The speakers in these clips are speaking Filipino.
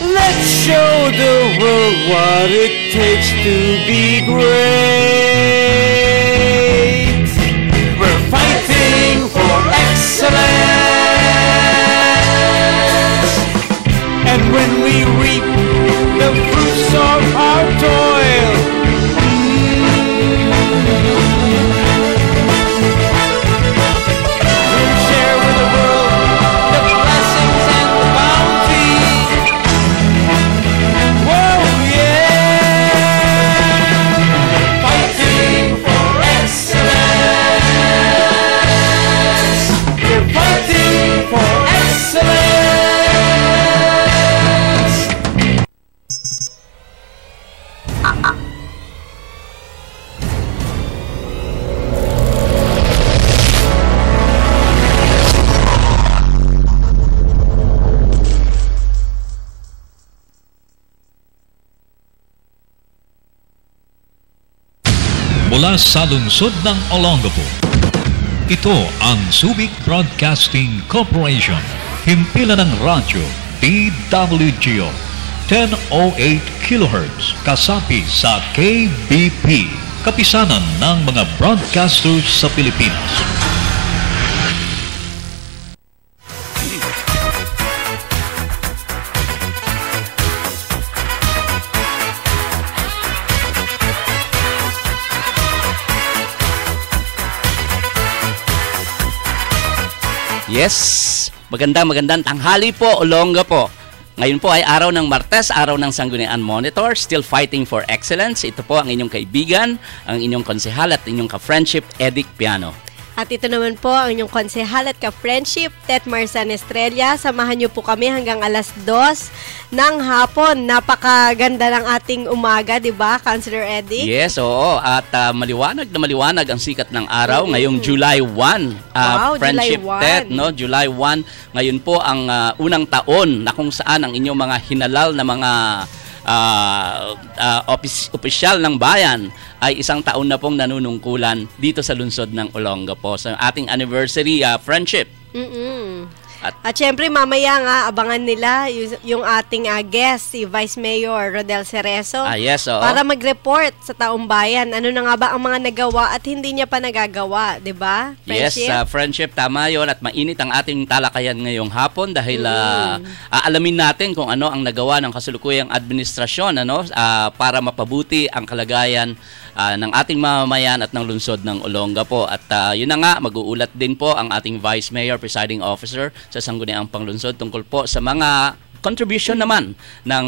Let's show the world what it takes to be great. We're fighting for excellence. And when we reap the fruits of our toil, we'll share with the world the blessings and the bounty. Whoa, yeah! Fighting for excellence. We're fighting for excellence. Mula sa lungsod ng Olongapo, ito ang Subic Broadcasting Corporation, himpilan ng radyo DWGO 1008 kHz, kasapi sa KBP, kapisanan ng mga broadcasters sa Pilipinas. Yes, magandang tanghali po, Olongapo. Ngayon po ay araw ng Martes, araw ng Sangguniang Monitor, still fighting for excellence. Ito po ang inyong kaibigan, ang inyong konsehal at inyong ka-friendship, Edic Piano. At ito naman po ang inyong konsehal at ka-friendship, Tet Marsan Estrella. Samahan niyo po kami hanggang alas 2 ng hapon. Napakaganda ng ating umaga, di ba, Councilor Eddie? Yes, oo. At maliwanag na maliwanag ang sikat ng araw. Ngayong July 1, Wow, friendship July 1. Tet, no? July 1. Ngayon po ang unang taon na kung saan ang inyong mga hinalal na mga opisyal ng bayan ay isang taon na pong nanunungkulan dito sa lungsod ng Olongapo sa ating anniversary friendship. At syempre mamaya nga abangan nila yung ating guest, si Vice Mayor Rodel Cerezo, yes, para mag-report sa taong bayan. Ano na nga ba ang mga nagawa at hindi niya pa nagagawa, di ba? Yes, friendship, tama yun. At mainit ang ating talakayan ngayong hapon dahil aalamin natin kung ano ang nagawa ng kasalukuyang administrasyon para mapabuti ang kalagayan ng ating mamamayan at ng lungsod ng Olongapo. At yun na nga, mag-uulat din po ang ating Vice Mayor, Presiding Officer sa Sangguniang Panglunsod tungkol po sa mga contribution naman ng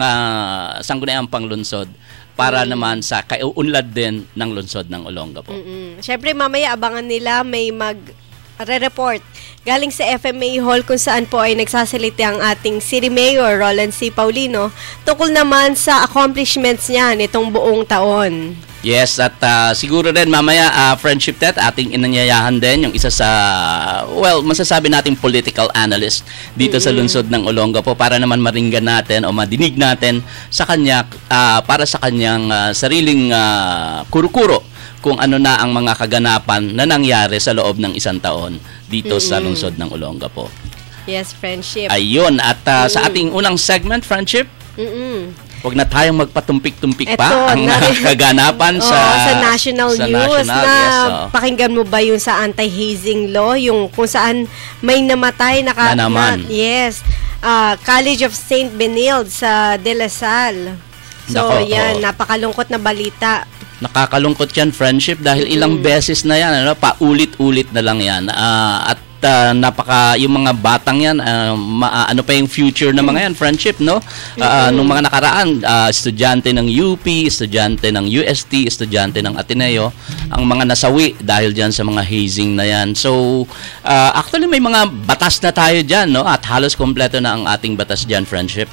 Sangguniang Panglunsod para naman sa kaiunlad din ng lungsod ng Olongapo. Siyempre mamaya abangan nila may re-report galing sa FMA Hall kung saan po ay nagsasalita ang ating City Mayor Roland C. Paulino tungkol naman sa accomplishments niya nitong buong taon. Yes, at siguro rin mamaya, friendship Tet, ating inanyayahan din yung isa sa, masasabi natin political analyst dito sa lungsod ng Olongapo para naman maringgan natin o madinig natin sa kanya, para sa kanyang sariling kuro-kuro kung ano na ang mga kaganapan na nangyari sa loob ng isang taon dito sa lungsod ng Olongapo. Yes, friendship. Ayun, at sa ating unang segment, friendship, huwag na tayong magpatumpik-tumpik pa ang kaganapan sa national news na pakinggan mo ba yung sa anti-hazing law, yung kung saan may namatay yes, College of St. Benilde sa De La Salle. So yan, napakalungkot na balita. Nakakalungkot yan, friendship, dahil ilang beses na yan, paulit-ulit na lang yan. At yung mga batang yan, ano pa yung future ng mga yan, friendship, no? Nung mga nakaraan, estudyante ng UP, estudyante ng UST, estudyante ng Ateneo, ang mga nasawi dahil dyan sa mga hazing na yan. So, actually may mga batas na tayo dyan, no? At halos kompleto na ang ating batas dyan, friendship.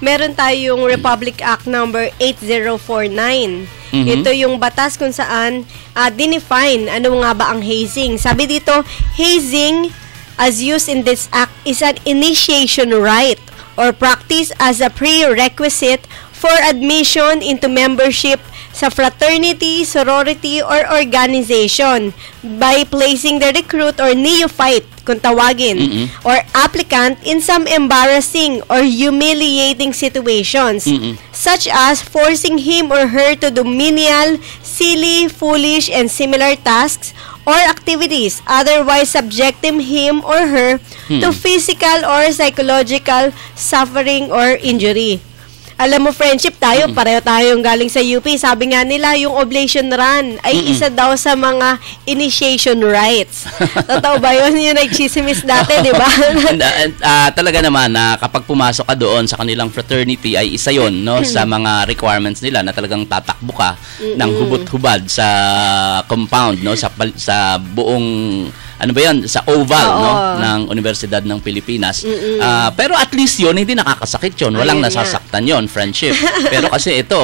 Meron tayong Republic Act number 8049. Ito yung batas kung saan dinefine ano nga ba ang hazing. Sabi dito, hazing as used in this act is an initiation right or practice as a prerequisite for admission into membership sa fraternity, sorority, or organization by placing the recruit or neophyte, kung tawagin, or applicant in some embarrassing or humiliating situations, such as forcing him or her to do menial, silly, foolish, and similar tasks or activities, otherwise subjecting him or her to physical or psychological suffering or injury. Alam mo, friendship tayo, pareho tayong galing sa UP. Sabi nga nila, yung oblation run ay isa daw sa mga initiation rites. Totoo ba yun? Yung nagchismis dati, di ba? Talaga naman na kapag pumasok ka doon sa kanilang fraternity ay isa yon, no, sa mga requirements nila na talagang tatakbo ka ng hubot-hubad sa compound, no, sa buong ano ba yan, sa oval, no, ng Universidad ng Pilipinas. Pero at least yun, hindi nakakasakit yun. Walang nasasaktan yun, friendship. Pero kasi ito,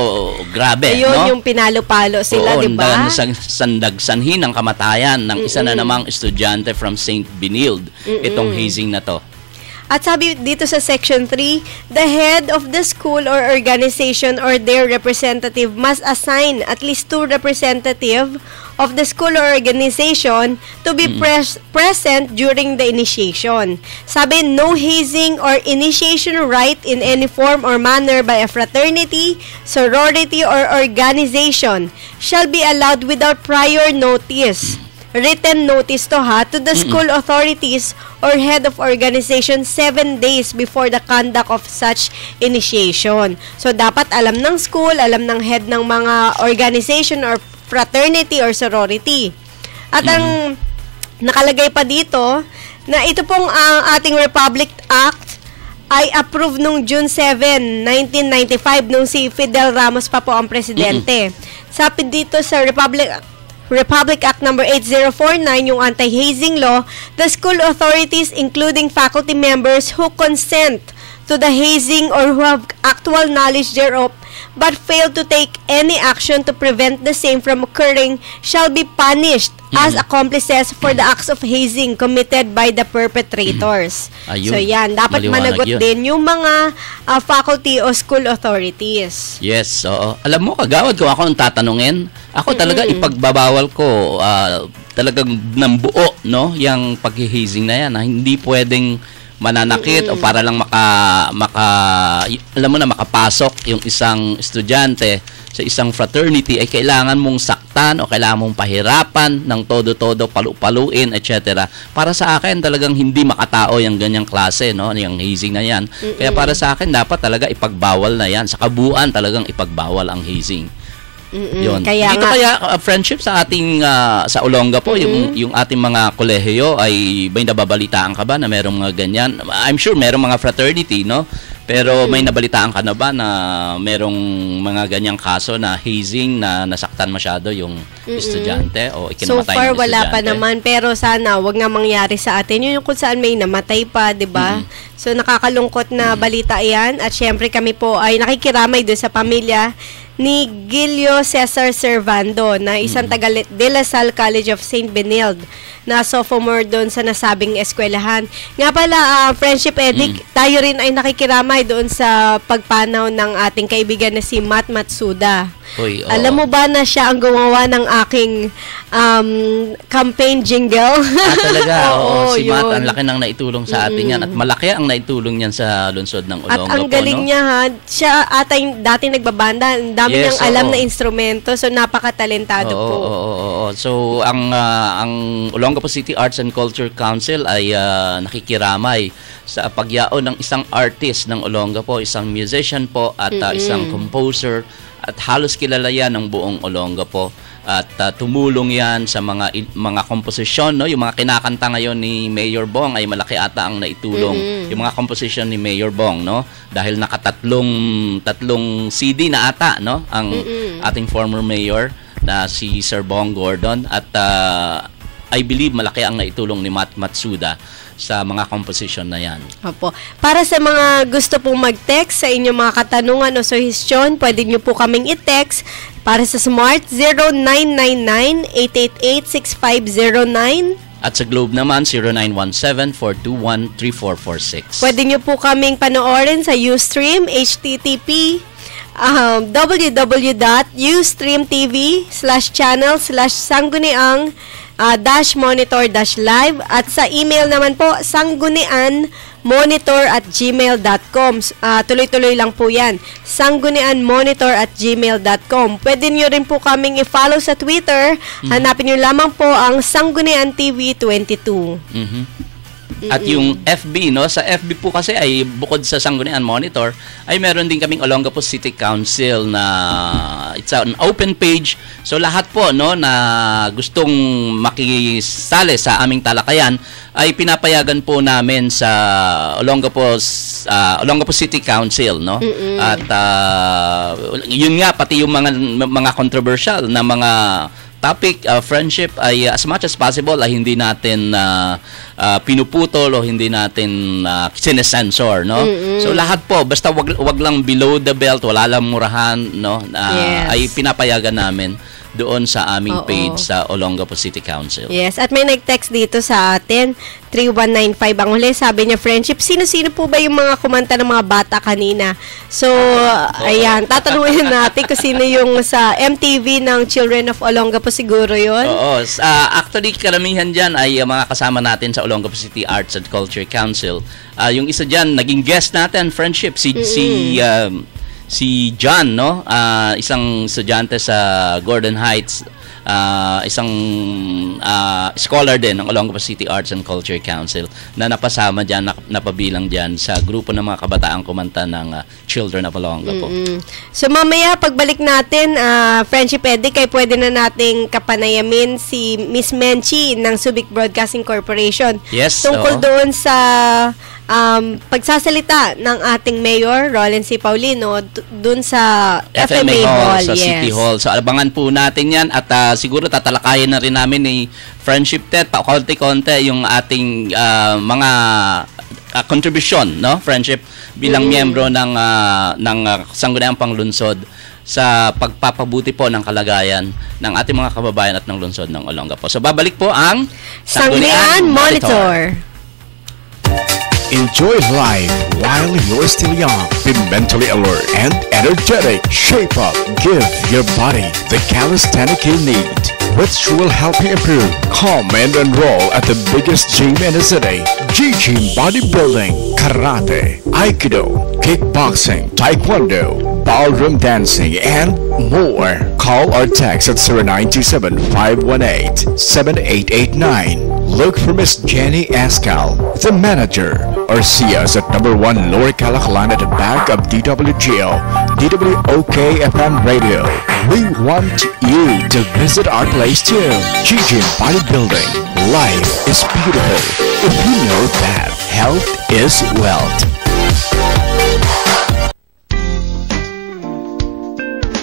grabe, ayun, no? yung pinalo-palo sila, di ba? Sandag-sanhi ng kamatayan ng isa na namang estudyante from St. Benilde, itong hazing na to. At sabi dito sa Section 3, the head of the school or organization or their representative must assign at least 2 representative of the school or organization to be present during the initiation. Sabi, no hazing or initiation rite in any form or manner by a fraternity, sorority, or organization shall be allowed without prior notice. Written notice to the school authorities or head of organization 7 days before the conduct of such initiation. So, dapat alam ng school, alam ng head ng mga organization or fraternity or sorority. At ang nakalagay pa dito, na ito pong ating Republic Act ay approved nung June 7, 1995, nung si Fidel Ramos pa po ang presidente. Sabi dito sa Republic Act number 8049, yung anti-hazing law, the school authorities, including faculty members who consent to the hazing or who have actual knowledge thereof but fail to take any action to prevent the same from occurring, shall be punished as accomplices for the acts of hazing committed by the perpetrators. Ayun, so yan, dapat managot yun din yung mga faculty o school authorities. Yes, oo. Alam mo, kagawad, kung ako ang tatanungin, ako talaga ipagbabawal ko talagang ng buo, no, yung pag-hazing na yan, na hindi pwedeng mananakit o para lang alam mo na, makapasok yung isang estudyante sa isang fraternity ay kailangan mong saktan o kailangan mong pahirapan ng todo-todo, palu-paluin, etc. Para sa akin, talagang hindi makatao yung ganyang klase, no, yung hazing na yan. Kaya para sa akin, dapat talaga ipagbawal na yan. Sa kabuuan, talagang ipagbawal ang hazing. Yun. Kaya dito kaya friendship sa ating sa Olongapo, yung ating mga kolehiyo ay may nababalitaan ka ba na merong mga ganyan? I'm sure merong mga fraternity, no? Pero may nabalitaan ka na ba na merong mga ganyang kaso na hazing na nasaktan masyado yung estudyante o ikinamatay so far, ng estudyante? wala pa naman. Pero sana, wag nga mangyari sa atin. Yun yung kung saan may namatay pa, di ba? So, nakakalungkot na balita yan. At syempre, kami po ay nakikiramay doon sa pamilya ni Gilio Cesar Servando na isang taga De La Salle College of St. Benilde na sophomore doon sa nasabing eskwelahan. Nga pala, Friendship Edic, tayo rin ay nakikiramay doon sa pagpanaw ng ating kaibigan na si Matt Matsuda. Uy, alam mo ba na siya ang gumawa ng aking campaign jingle? Talaga, oo, si Matt, yun. ang laki nang naitulong sa atin yan. At malaki ang naitulong niyan sa lungsod ng Olongapo. At ang galing niya, ha, siya atay dating nagbabanda, ang dami niyang alam na instrumento, so napakatalentado po. Oo. So, ang Olongapo City Arts and Culture Council ay nakikiramay sa pagyaon ng isang artist ng Olongapo, isang musician po at isang composer, at halos kilala yan ng buong Olongapo. At tumulong yan sa mga komposisyon, no? Yung mga kinakanta ngayon ni Mayor Bong ay malaki ata ang naitulong. Yung mga komposisyon ni Mayor Bong, no? Dahil tatlong CD na ata, no? Ang ating former mayor na si Sir Bong Gordon, at I believe malaki ang naitulong ni Matt Matsuda sa mga composition na yan. Opo. Para sa mga gusto pong mag-text sa inyong mga katanungan o suhestyon, pwede nyo po kaming i-text para sa Smart 0999-888-6509. At sa Globe naman, 0917-421-3446. Pwede nyo po kaming panoorin sa Ustream, http www.ustreamtv/channel/sangguniang -monitor-live at sa email naman po sanggunianmonitor@gmail.com. Tuloy-tuloy lang po yan. sanggunianmonitor@gmail.com. Pwede nyo rin po kaming i-follow sa Twitter. Hanapin nyo lamang po ang Sanggunian TV 22. At yung FB, no? Sa FB po kasi ay bukod sa Sanggunian Monitor, ay meron din kaming Olongapo City Council na it's an open page. So lahat po, no, na gustong makisali sa aming talakayan ay pinapayagan po namin sa Olongapo City Council, no? At yun nga, pati yung mga controversial na mga topic, friendship ay as much as possible ay hindi natin pinuputol o hindi natin sinesensor, no? So lahat po, basta wag lang below the belt, wala lang murahan, no? Ay pinapayagan namin doon sa aming page sa Olongapo City Council. Yes, at may nag-text dito sa atin, 3195 ang huli, sabi niya, friendship, sino-sino po ba yung mga kumanta ng mga bata kanina? So, ayan, tatanungin natin kung sino yung sa MTV ng Children of Olongapo siguro yun. Oo, actually karamihan dyan ay mga kasama natin sa Olongapo City Arts and Culture Council. Yung isa dyan, naging guest natin, friendship, si John, no? Isang estudyante sa Gordon Heights, isang scholar din ng Olongapo City Arts and Culture Council na napasama dyan, napabilang dyan sa grupo ng mga kabataang kumanta ng Children of Olongapo. So mamaya pagbalik natin, Friendship Eddie, kay pwede na nating kapanayamin si Miss Menchi ng Subic Broadcasting Corporation. Yes, tungkol doon sa pagsasalita ng ating Mayor, Roland C. Paulino, dun sa FMA Hall. Sa City Hall. So, abangan po natin yan at siguro tatalakayin na rin namin ni Friendship Ted, konti-konti yung ating mga contribution, no? Friendship bilang miyembro ng Sangguniang Panglunsod sa pagpapabuti po ng kalagayan ng ating mga kababayan at ng lungsod ng Olongapo. So, babalik po ang Sanggunian Monitor. Enjoy life while you're still young. Be mentally alert and energetic. Shape up. Give your body the calisthenic you need, which will help you improve. Come and enroll at the biggest gym in the city. G-Gym Bodybuilding, Karate, Aikido, Kickboxing, Taekwondo, Ballroom Dancing, and more. Call or text at 0927-518-7889. Look for Miss Jenny Escal, the manager, or see us at number 1 Lower Calaclan at the back of DWGO, DWOK FM Radio. We want you to visit our place too. G-Gym Bodybuilding. Life is beautiful if you know that health is wealth.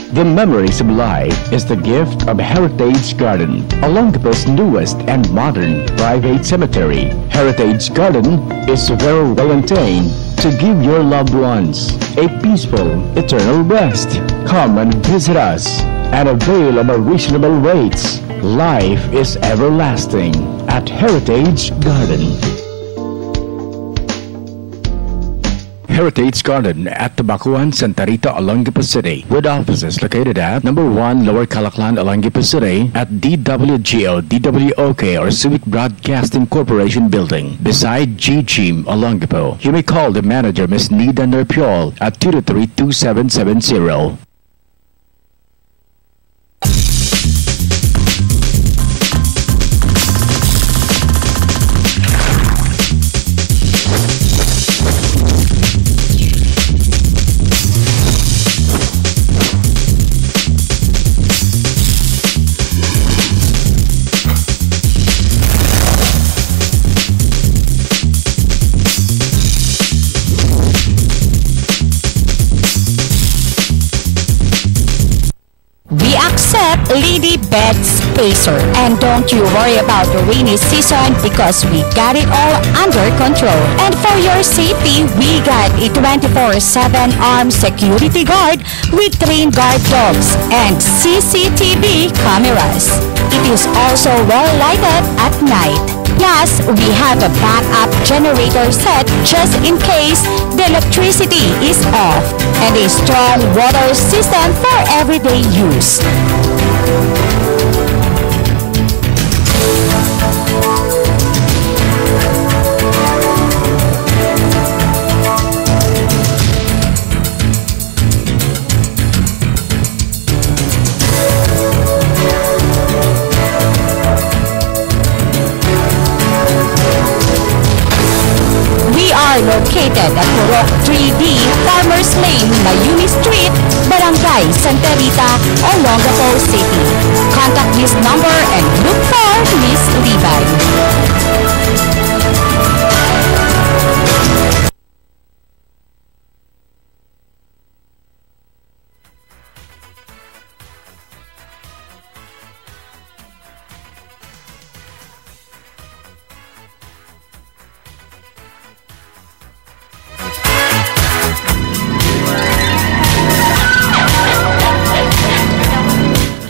The Memories of Life is the gift of Heritage Garden, Olongapo's newest and modern private cemetery. Heritage Garden is very well maintained to give your loved ones a peaceful, eternal rest. Come and visit us and avail of our reasonable rates. Life is everlasting at Heritage Garden. Heritage Garden at Tabacuan, Santa Rita, Olongapo City, with offices located at number 1 Lower Calaclan, Olongapo City, at DWGO, DWOK, or Civic Broadcasting Corporation Building, beside G-Gym, Olongapo. You may call the manager, Ms. Nida Nerpiol, at 223-2770. Lady Bed Spacer. And don't you worry about the rainy season because we got it all under control. And for your safety, we got a 24/7 armed security guard with trained guard dogs and CCTV cameras. It is also well lighted at night. Plus, we have a backup generator set just in case the electricity is off, and a strong water system for everyday use. Located at Purok 3D, Farmers Lane, Mayumi Street, Barangay Santa Rita, Olongapo City. Contact this number and look for Miss Libay.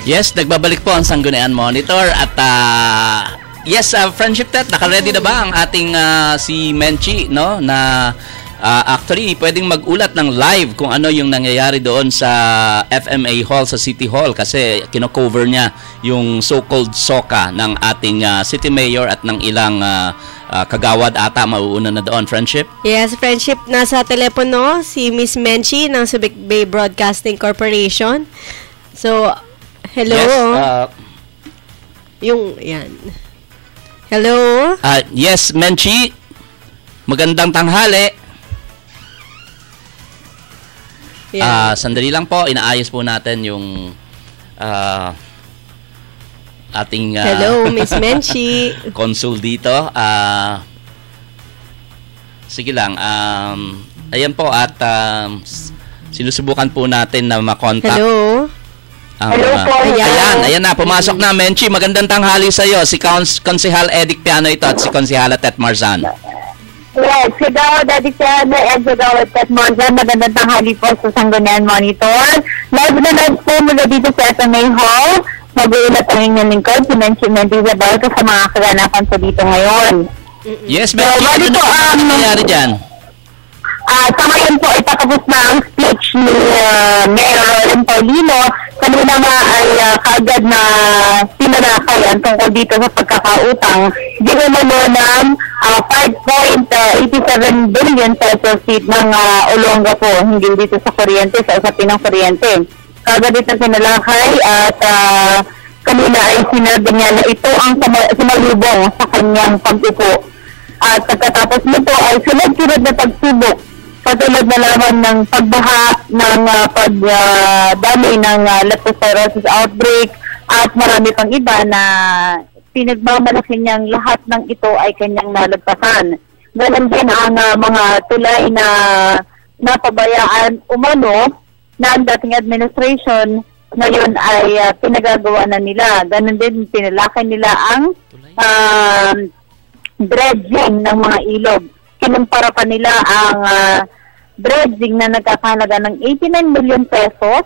Yes, nagbabalik po ang Sanggunian Monitor at yes, Friendship Tet, naka-ready na ba ang ating si Menchi, no? Na actually pwedeng mag-ulat ng live kung ano yung nangyayari doon sa FMA Hall sa City Hall kasi kino-cover niya yung so-called soka ng ating City Mayor at ng ilang kagawad ata mauuna na doon, Friendship? Yes, Friendship, nasa telepono si Miss Menchi ng Subic Bay Broadcasting Corporation. So, hello. Yes, yan. Hello. Yes, Menchi. Magandang tanghali. Yeah. Sandali lang po, inaayos po natin yung ating hello, Miss Menchi. consul dito. Sige lang. Ayan po at sinusubukan po natin na makontak. Hello. Hello po. Ayan na, pumasok na, Menchi. Magandang tanghali sa iyo. Si Konsehal Edic Piano ito at si Konsehala Tet Marzan. Yes, si Gawad Edic Piano at si Gawad Tet Marzan. Magandang tanghali po sa Sanggunian Monitor. Live na live po mula dito sa FMA Hall. Mag-uulat ang inyong lingkod, si Menchi Mendiza Balto sa mga kaganapan po dito ngayon. Yes, Menchi. Ano nangyayari dyan? Sa ngayon po, itatapos na ang speech ni Mayor Roland Paulino. Kanina nga ay kaagad na pinalakayan tungkol dito sa pagkakautang. Ginawa mo ng 5.87 billion pesos seat ng Olongapo, hindi dito sa kuryente, sa usapin ng kuryente. Kaagad dito pinalakay at kanina ay sinabi niya na ito ang sumalubong sa kanyang pag-upo. At pagkatapos nito ay sunod-sunod na pagsubok katulad na laman ng pagbaha, ng pagdami ng leptospirosis outbreak at marami pang iba na pinagmamalaki niyang lahat ng ito ay kanyang nalagpasan. Ganon din ang mga tulay na napabayaan umano na ang dating administration ngayon ay pinagagawa na nila. Ganon din pinalaki nila ang dredging ng mga ilog. Kinumpara pa nila ang dredging na nagkakahalaga ng 89 million pesos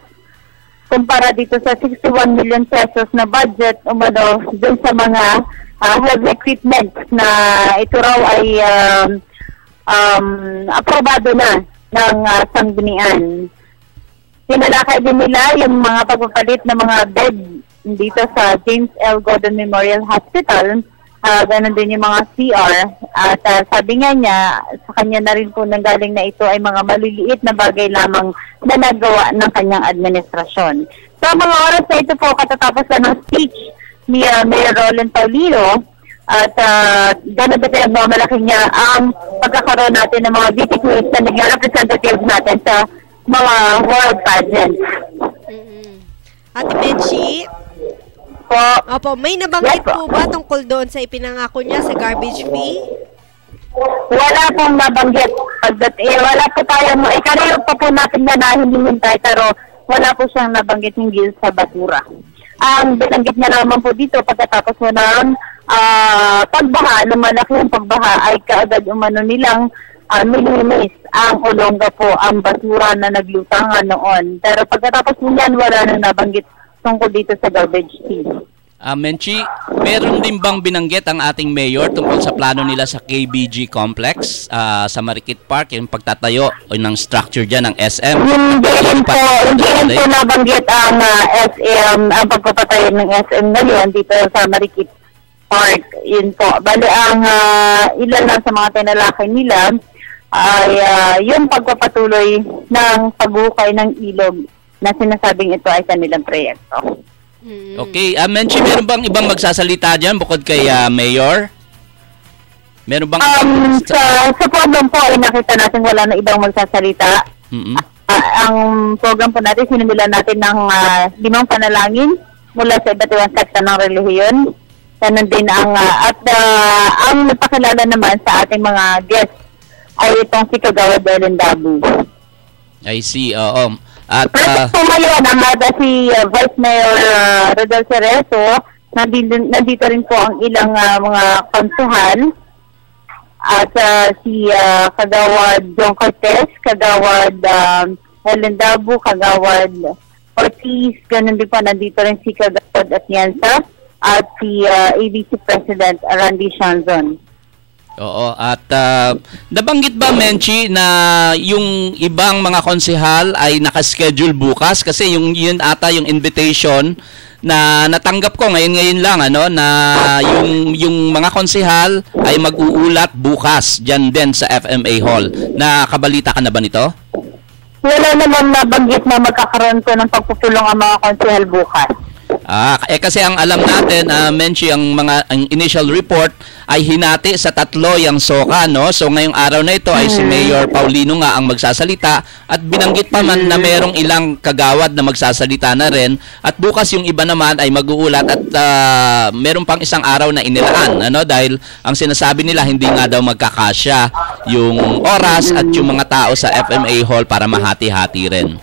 kumpara dito sa 61 million pesos na budget umano dun sa mga heavy equipment na ito raw ay aprobado na ng sanggunian. Pinalakay din nila yung mga pagpapalit ng mga bed dito sa James L. Gordon Memorial Hospital. Ganon din yung mga CR. At sabi nga niya, sa kanya na rin po nanggaling na ito ay mga maliliit na bagay lamang na nagawa ng kanyang administrasyon. Sa mga oras na ito po, katatapos na ng speech ni Mayor Roland Paulino, at ganon din pinagmamalaki niya ang pagkakaroon natin ng mga beauty queens na naging representatives natin sa mga world pageants. Ate Menchi, opo, may nabanggit po ba tungkol doon sa ipinangako niya sa garbage fee? Wala pong nabanggit. Wala po tayo, kanina pa po natin na hinihintay, pero wala po siyang nabanggit hinggil sa basura. Ang binanggit niya naman po dito, pagkatapos mo ng pagbaha, lumalaki ang pagbaha, ay kaagad umano nilang minimis ang Olongapo, ang basura na naglutangan noon. Pero pagkatapos niyan, wala nang nabanggit tungkol dito sa garbage fee. Menchi, meron din bang binanggit ang ating mayor tungkol sa plano nila sa KBG Complex sa Marikit Park, yung pagtatayo ng structure dyan ng SM? Hindi rin po nabanggit ang SM, ang pagpapatayo ng SM ngayon dito sa Marikit Park. Yun po. Bali, ang ilan lang sa mga tinalakay nila ay yung pagpapatuloy ng paghukay ng ilog na sinasabing ito ay kanilang proyekto. Okay. Menchi, meron bang ibang magsasalita dyan bukod kay Mayor? Meron bang... sa program po ay nakita natin wala na ibang magsasalita. Ang program po natin, sinundulan natin ng 5 panalangin mula sa iba't ibang sekta ng relihiyon. Ganun din ang nagpakilala naman sa ating mga guests ay itong si Kagawad Ellen Dabu. I see, oo. At po ngayon, ang si Vice Mayor Rodel Cerezo, nandito rin po ang ilang mga konsuhan. At si Kagawad John Cortez, Kagawad Ellen Dabu, Kagawad Ortiz, ganun din po, nandito rin si Kagawad Atienza at si ABC President Randy Shanzon. Oo, at nabanggit ba, Menchi, na yung ibang mga konsehal ay nakaschedule bukas? Kasi yun ata yung invitation na natanggap ko ngayon lang, na yung mga konsehal ay mag-uulat bukas dyan din sa FMA Hall. Nakabalita ka na ba nito? Wala naman nabanggit na magkakaroon ko ng pagpupulong ang mga konsehal bukas. Kasi ang alam natin, Menchi, ang initial report ay hinati sa 3 yung SOCA, no? So ngayong araw na ito ay si Mayor Paulino nga ang magsasalita at binanggit pa man na merong ilang kagawad na magsasalita na rin at bukas yung iba naman ay mag-uulat at meron pang isang araw na inilaan, dahil ang sinasabi nila hindi nga daw magkakasya yung oras at yung mga tao sa FMA Hall para mahati-hati rin.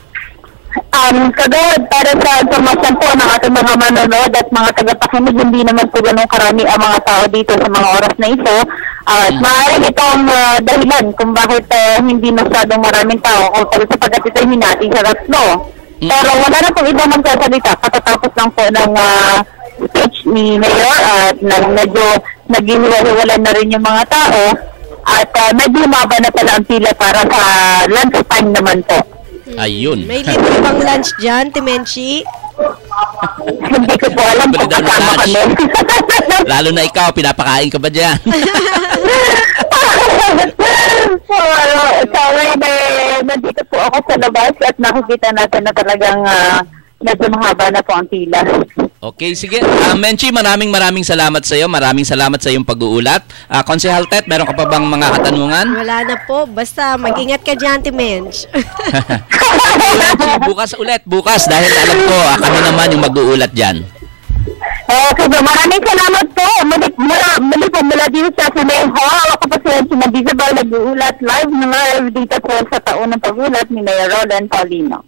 Kagawad, para sa informasyon po ng ating mga manonood at mga tagapakinig, hindi naman po ganun karami ang mga tao dito sa mga oras na ito. At maaaring ito ang dahilan kung bakit hindi masyadong maraming tao kung sapagkat ito hinati sa 3. Pero wala na pong ibang magsasalita. Katatapos lang po ng speech ni Mayor at medyo naghihiwa-hiwalan na rin yung mga tao at medyo maba na pala ang pila para sa lunch time naman po. Ayun. May libre bang lunch dyan, Timenchi? Hindi ko po alam kung kasama kami. Lalo na ikaw, pinapakain ka ba dyan? Sorry, nandito po ako sa labas at nakikita natin na talagang medyo mahaba na po ang pila. Okay, sige. Menchi, maraming salamat sa iyo. Maraming salamat sa iyong pag-uulat. Konsehal Tet, meron ka pa bang mga katanungan? Wala na po. Basta mag-ingat ka dyan, Timench. Bukas ulit. Bukas dahil alam ko, kami naman yung mag-uulat dyan. Okay, maraming salamat po. Muli po mula dito sa FMA Hall. Ako po si Sinabizabal, nag-uulat live dito po sa taon ng pag-ulat ni Mayor Roland Paulino.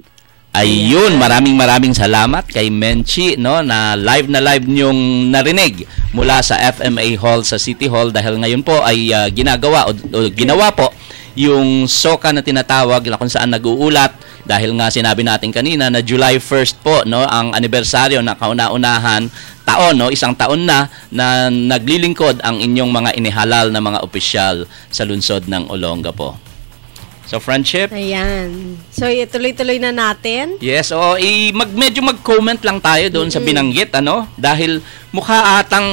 Ayun, maraming salamat kay Menchi, na live niyong narinig mula sa FMA Hall sa City Hall dahil ngayon po ay ginawa po yung SOCA na tinatawag na kung saan nag-uulat dahil nga sinabi natin kanina na July 1st po, ang anibersaryo na kauna-unahan taon, isang taon na naglilingkod ang inyong mga inihalal na mga opisyal sa lungsod ng Olongapo. So, friendship. Ayan. So, tuloy-tuloy na natin. Yes, medyo mag-comment lang tayo doon sa binanggit, dahil mukha atang,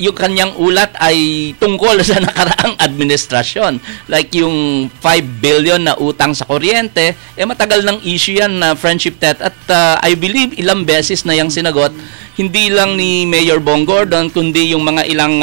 yung kanyang ulat ay tungkol sa nakaraang administrasyon. Like yung 5 billion na utang sa kuryente, matagal ng issue yan na Friendship Tet. At I believe ilang beses na yung sinagot, hindi lang ni Mayor Bong Gordon, kundi yung mga ilang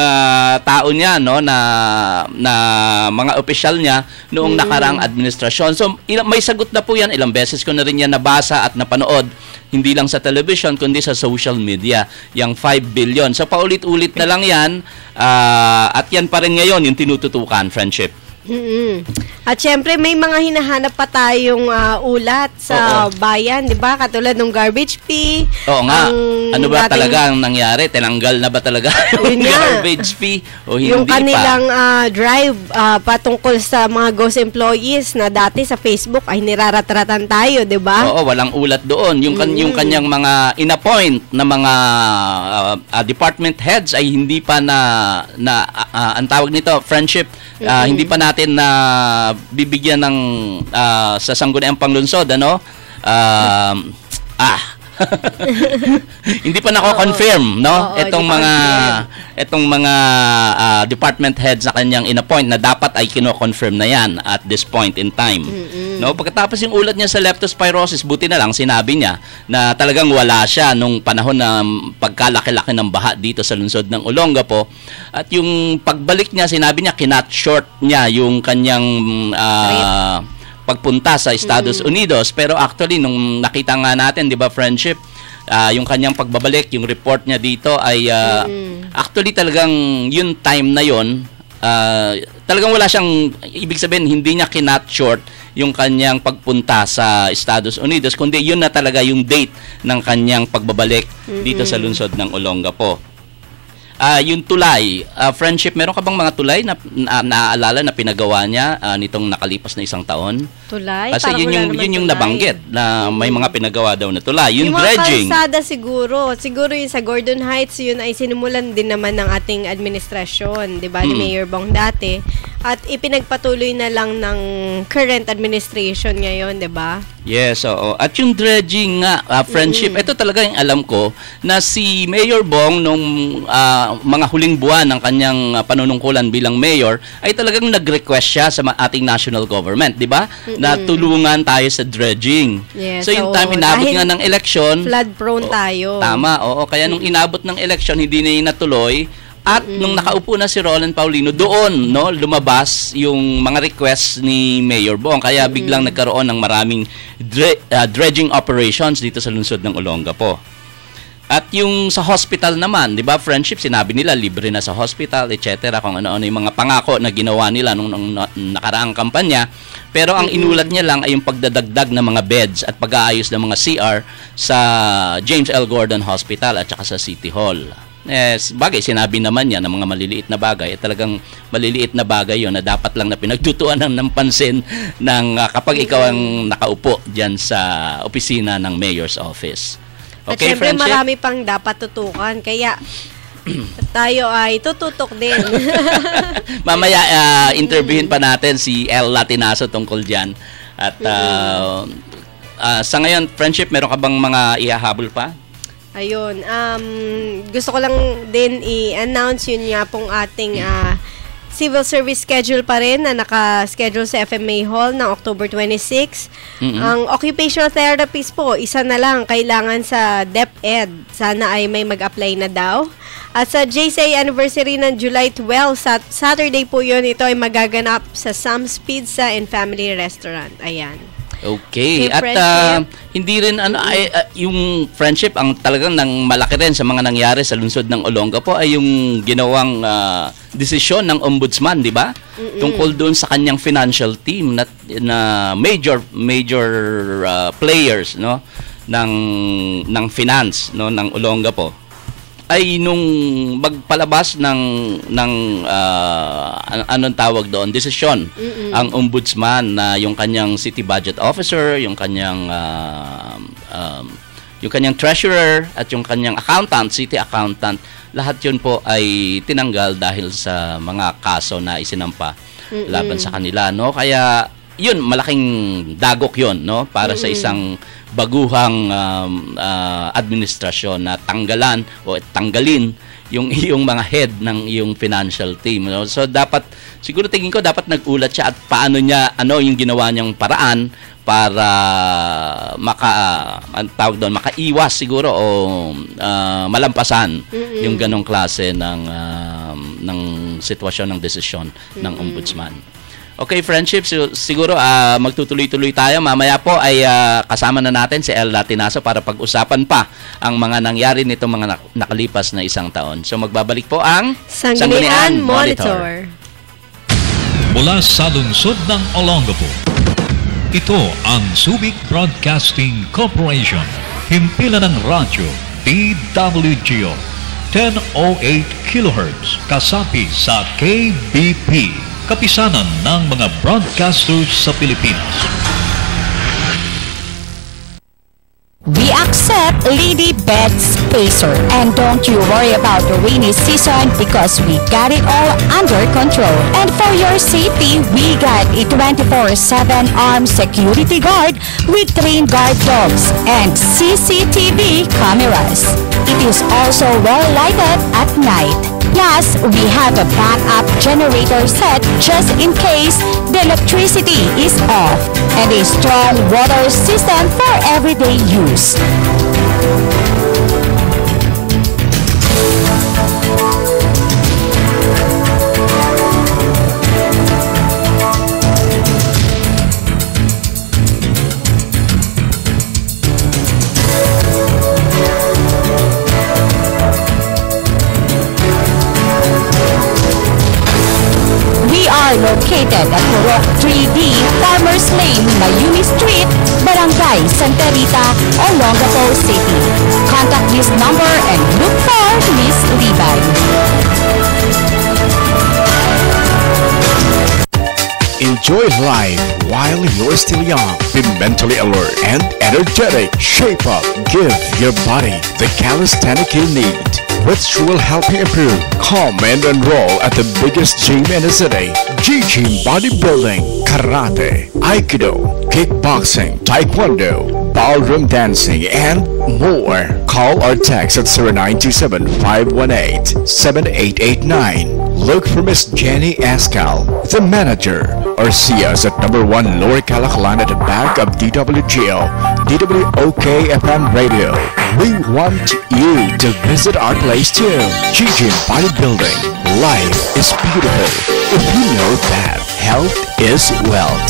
tao niya, na mga opisyal niya noong nakaraang administrasyon. So, may sagot na po yan. Ilang beses ko na rin yan nabasa at napanood. Hindi lang sa television, kundi sa social media, yung 5 billion. So, paulit-ulit na lang yan. At yan pa rin ngayon yung tinututukan, Friendship. Mm-mm. At syempre may mga hinahanap pa tayong ulat sa bayan, 'di ba? Katulad ng garbage fee. Oo nga. Ano ba dating, talaga ang nangyari? Tinanggal na ba talaga yung garbage fee o hindi yung kanilang pa? drive patungkol sa mga ghost employees na dati sa Facebook ay niraratratan tayo, 'di ba? Oo, walang ulat doon. Yung kanyang mga inappoint na mga department heads ay hindi pa ang tawag nito, friendship, hindi pa natin na bibigyan ng sa Sangguniang Panglungsod, ano? Hindi pa nako-confirm, no? Itong mga department heads na kanyang inappoint na dapat ay kino-confirm na yan at this point in time. No, pagkatapos yung ulat niya sa leptospirosis, buti na lang sinabi niya na talagang wala siya nung panahon na pagkalaki-laki ng baha dito sa lungsod ng Olongapo. At yung pagbalik niya, sinabi niya kinat short niya yung kanyang pagpunta sa Estados Unidos, pero actually nung nakita nga natin, 'di ba, friendship, yung kanyang pagbabalik, yung report niya dito ay actually talagang yung time na yon, talagang wala siyang, ibig sabihin hindi niya kinat short yung kanyang pagpunta sa Estados Unidos, kundi yun na talaga yung date ng kanyang pagbabalik dito sa lungsod ng Olongapo. Yung tulay, friendship, meron ka bang mga tulay na naaalala na pinagawa niya nitong nakalipas na isang taon? Tulay? Kasi yun yung nabanggit na may mga pinagawa daw na tulay. Yung dredging. Mga kalsada siguro yung sa Gordon Heights, yun ay sinimulan din naman ng ating administrasyon, di ba, ni Mayor Bong dati. At ipinagpatuloy na lang ng current administration ngayon, di ba? Yes, oo. At yung dredging nga, friendship, ito talaga yung alam ko na si Mayor Bong nung mga huling buwan ng kanyang panunungkulan bilang mayor ay talagang nag-request siya sa ating national government, di ba? Na tulungan tayo sa dredging. Yes, so yung time inabot nga ng election, flood prone tayo. Tama, oo. Kaya nung inabot ng election, hindi na yun natuloy. At nung nakaupo na si Roland Paulino, doon lumabas yung mga requests ni Mayor Bong. Kaya biglang nagkaroon ng maraming dredging operations dito sa lungsod ng Olongapo. At yung sa hospital naman, 'di ba, friendship, sinabi nila libre na sa hospital, etc. Kung ano-ano yung mga pangako na ginawa nila nung nakaraang kampanya. Pero ang inulat niya lang ay yung pagdadagdag ng mga beds at pag-aayos ng mga CR sa James L. Gordon Hospital at saka sa City Hall. Bagay, sinabi naman niya ng mga maliliit na bagay, talagang maliliit na bagay yon na dapat lang na pinagtutuan ng pansin ng kapag ikaw ang nakaupo dyan sa opisina ng Mayor's Office. Okay, at syempre friendship? marami pang dapat tutukan, kaya tayo ay tututok din. Mamaya interviewin pa natin si El Latinaso tungkol dyan. At sa ngayon, friendship, meron ka bang mga ihahabol pa? Ayun, gusto ko lang din i-announce yun nga pong ating civil service schedule pa rin na naka-schedule sa FMA Hall ng October 26. Ang occupational therapist po, isa na lang kailangan sa DepEd. Sana ay may mag-apply na daw. At sa JCI anniversary ng July 12, Saturday po yun, ito ay magaganap sa Sam's Pizza and Family Restaurant. Ayan. Okay. At hindi rin yung friendship ang talagang nang malaki rin sa mga nangyari sa lungsod ng Olongapo ay yung ginawang desisyon ng ombudsman, di ba? Tungkol doon sa kanyang financial team na major players, no, ng finance, no, ng Olongapo. Ay nung magpalabas ng anong tawag doon, desisyon ang ombudsman na yung kanyang city budget officer, yung kanyang treasurer at yung kanyang accountant, city accountant, lahat yun po ay tinanggal dahil sa mga kaso na isinampa laban sa kanila, no? Kaya yun, malaking dagok yun, no, para sa isang baguhang administrasyon na tanggalin yung mga head ng iyong financial team, no? So dapat, siguro tingin ko dapat nagulat siya at paano niya, yung ginawa niyang paraan para makaiwas siguro o malampasan yung ganong klase ng sitwasyon ng desisyon ng ombudsman. Okay, friendship, siguro magtutuloy-tuloy tayo. Mamaya po ay kasama na natin si El Latinaso para pag-usapan pa ang mga nangyari nitong mga nakalipas na isang taon. So magbabalik po ang Sanggunian Monitor. Mula sa lungsod ng Olongapo, ito ang Subic Broadcasting Corporation. Himpilan ng radyo DWGO 1008 kHz kasapi sa KBP, kapisanan ng mga broadcasters sa Pilipinas. We accept Lady Bed Spacer, and don't you worry about the rainy season because we got it all under control. And for your safety, we got a 24/7 armed security guard with trained guard dogs and CCTV cameras. It is also well lighted at night. Plus, we have a backup generator set just in case the electricity is off, and a strong water system for everyday use. Located at Purok 3D, Farmers Lane, Mayuni Street, Barangay Santa Rita, Olongapo City. Contact this number and look for Miss Libay. Enjoy life while you're still young. Be mentally alert and energetic. Shape up. Give your body the calisthenic you need, which will help you improve. Come and enroll at the biggest gym in the city. G-Gym Bodybuilding, Karate, Aikido, Kickboxing, Taekwondo, Ballroom Dancing, and more. Call or text at 0927-518-7889. Look for Miss Jenny Ascal, the manager, or see us at number 1 Lower Calaclan at the back of DWGO, DWOK FM Radio. We want you to visit our place too. G-Gym Bodybuilding. Life is beautiful if you know that health is wealth.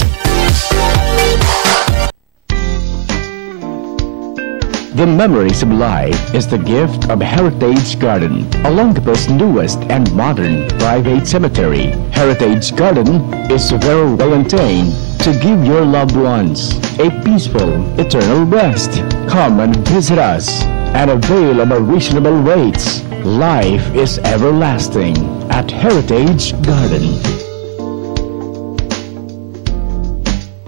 The memories of life is the gift of Heritage Garden, Olongapo's newest and modern private cemetery. Heritage Garden is very well maintained to give your loved ones a peaceful, eternal rest. Come and visit us and avail of our reasonable rates. Life is everlasting at Heritage Garden.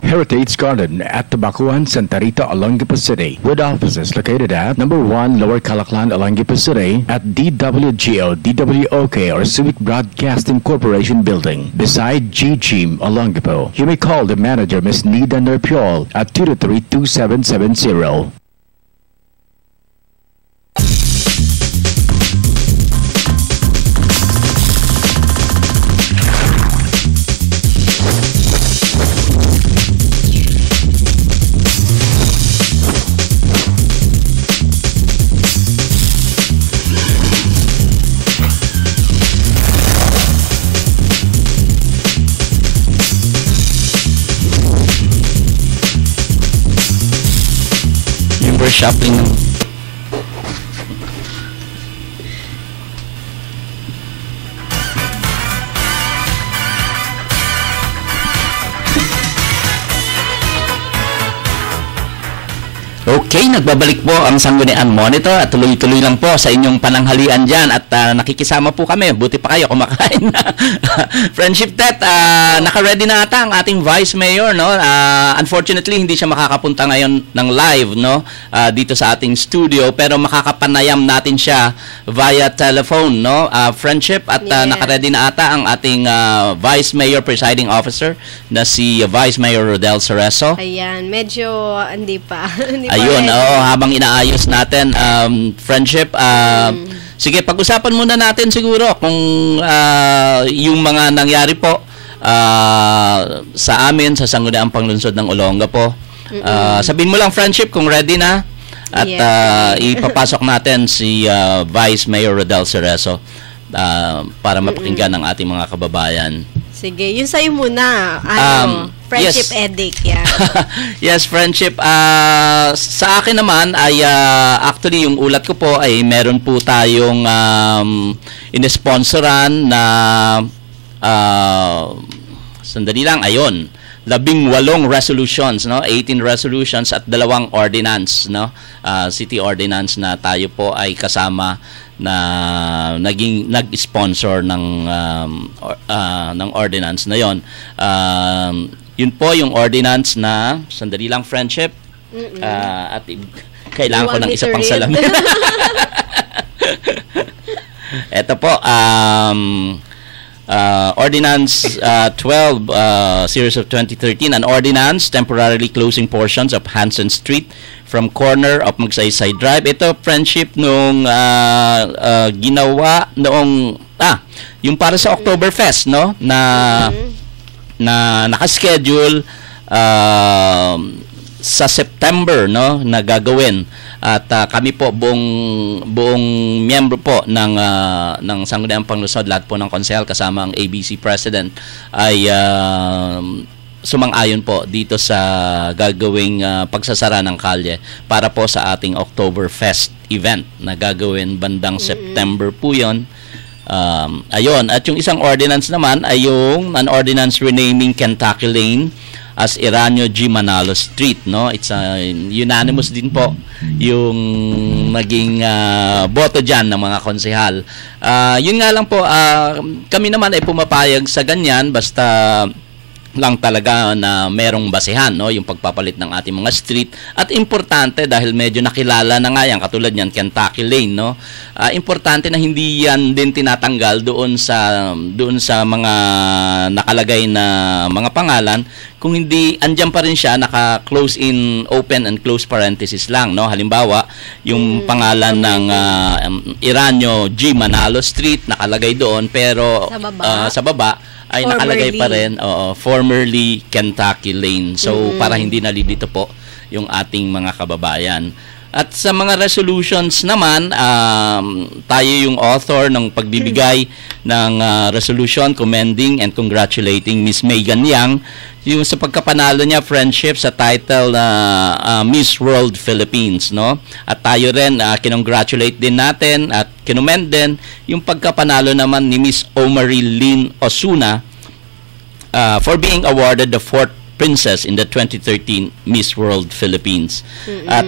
Heritage Garden at Tabacuan, Santa Rita, Olongapo City, with offices located at number 1 Lower Calaclan, Olongapo City, at DWGO, DWOK, or Civic Broadcasting Corporation Building, beside G-Gym, Olongapo. You may call the manager, Ms. Nida Nerpiol, at 223-2770. Shopping. Okay, nagbabalik po ang Sangguniang Monitor at tuloy-tuloy lang po sa inyong pananghalian dyan at nakikisama po kami. Buti pa kayo kumakain na. Friendship Tet, naka-ready na ata ang ating Vice Mayor, no? Unfortunately, hindi siya makakapunta ngayon ng live, no? Dito sa ating studio, pero makakapanayam natin siya via telephone, no? Friendship, at naka-ready na ata ang ating Vice Mayor Presiding Officer na si Vice Mayor Rodel Cerezo. Ayan, medyo hindi pa. Ayun, habang inaayos natin, Friendship, sige, pag-usapan muna natin siguro kung yung mga nangyari po sa amin sa Sangguniang Panglungsod ng Olongapo. Sabihin mo lang, Friendship, kung ready na at ipapasok natin si Vice Mayor Rodel Cerezo para mapakinggan ng ating mga kababayan. Sige, yun sa'yo muna. Friendship yes. Edic, yeah. Yes, Friendship. Sa akin naman ay actually yung ulat ko po ay meron po tayong inesponsoran na Sandali lang, ayun. 18 resolutions, no? 18 resolutions at 2 ordinance, no? City ordinance na tayo po ay kasama na nag-sponsor ng ordinance na 'yon. Yun po yung ordinance na sandali lang, friendship. At kailangan ko ng isa pang salamin. Ito po, Ordinance 12, Series of 2013, an ordinance temporarily closing portions of Hanson Street from corner of Magsaysay Drive. Ito, friendship, nung ginawa noong, yung para sa Oktoberfest, no? Na nakaschedule sa September, no, na gagawin. At kami po buong miyembro po ng Sangguniang Panglusod, lahat po ng konsehal kasama ang ABC President ay sumang-ayon po dito sa gagawing pagsasara ng kalye para po sa ating Oktoberfest event na gagawin bandang September po 'yon. Ayun, at yung isang ordinance naman ay yung an ordinance renaming Kentucky Lane as Eranio G. Manalo Street, no? It's unanimous din po yung maging boto dyan ng mga konsehal. Yun nga lang po, kami naman ay pumapayag sa ganyan basta lang talaga na merong basehan, no, yung pagpapalit ng ating mga street. At importante dahil medyo nakilala na nga yan, katulad niyan Kentucky Lane, no, importante na hindi yan din tinatanggal doon sa mga nakalagay na mga pangalan, kung hindi andyan pa rin siya, naka-close in open and close parenthesis lang, no. Halimbawa yung pangalan ng Eranio G. Manalo Street nakalagay doon, pero sa baba ay formerly nakalagay pa rin, formerly Kentucky Lane. So, para hindi nalilito po yung ating mga kababayan. At sa mga resolutions naman, tayo yung author ng pagbibigay ng resolution commending and congratulating Miss Megan Yang yung sa pagkapanalo niya, friendship, sa title na Miss World Philippines, no? At tayo rin kinongratulate din natin at kinomend din yung pagkapanalo naman ni Miss Omari Lynn Osuna for being awarded the 4th Princess in the 2013 Miss World Philippines. At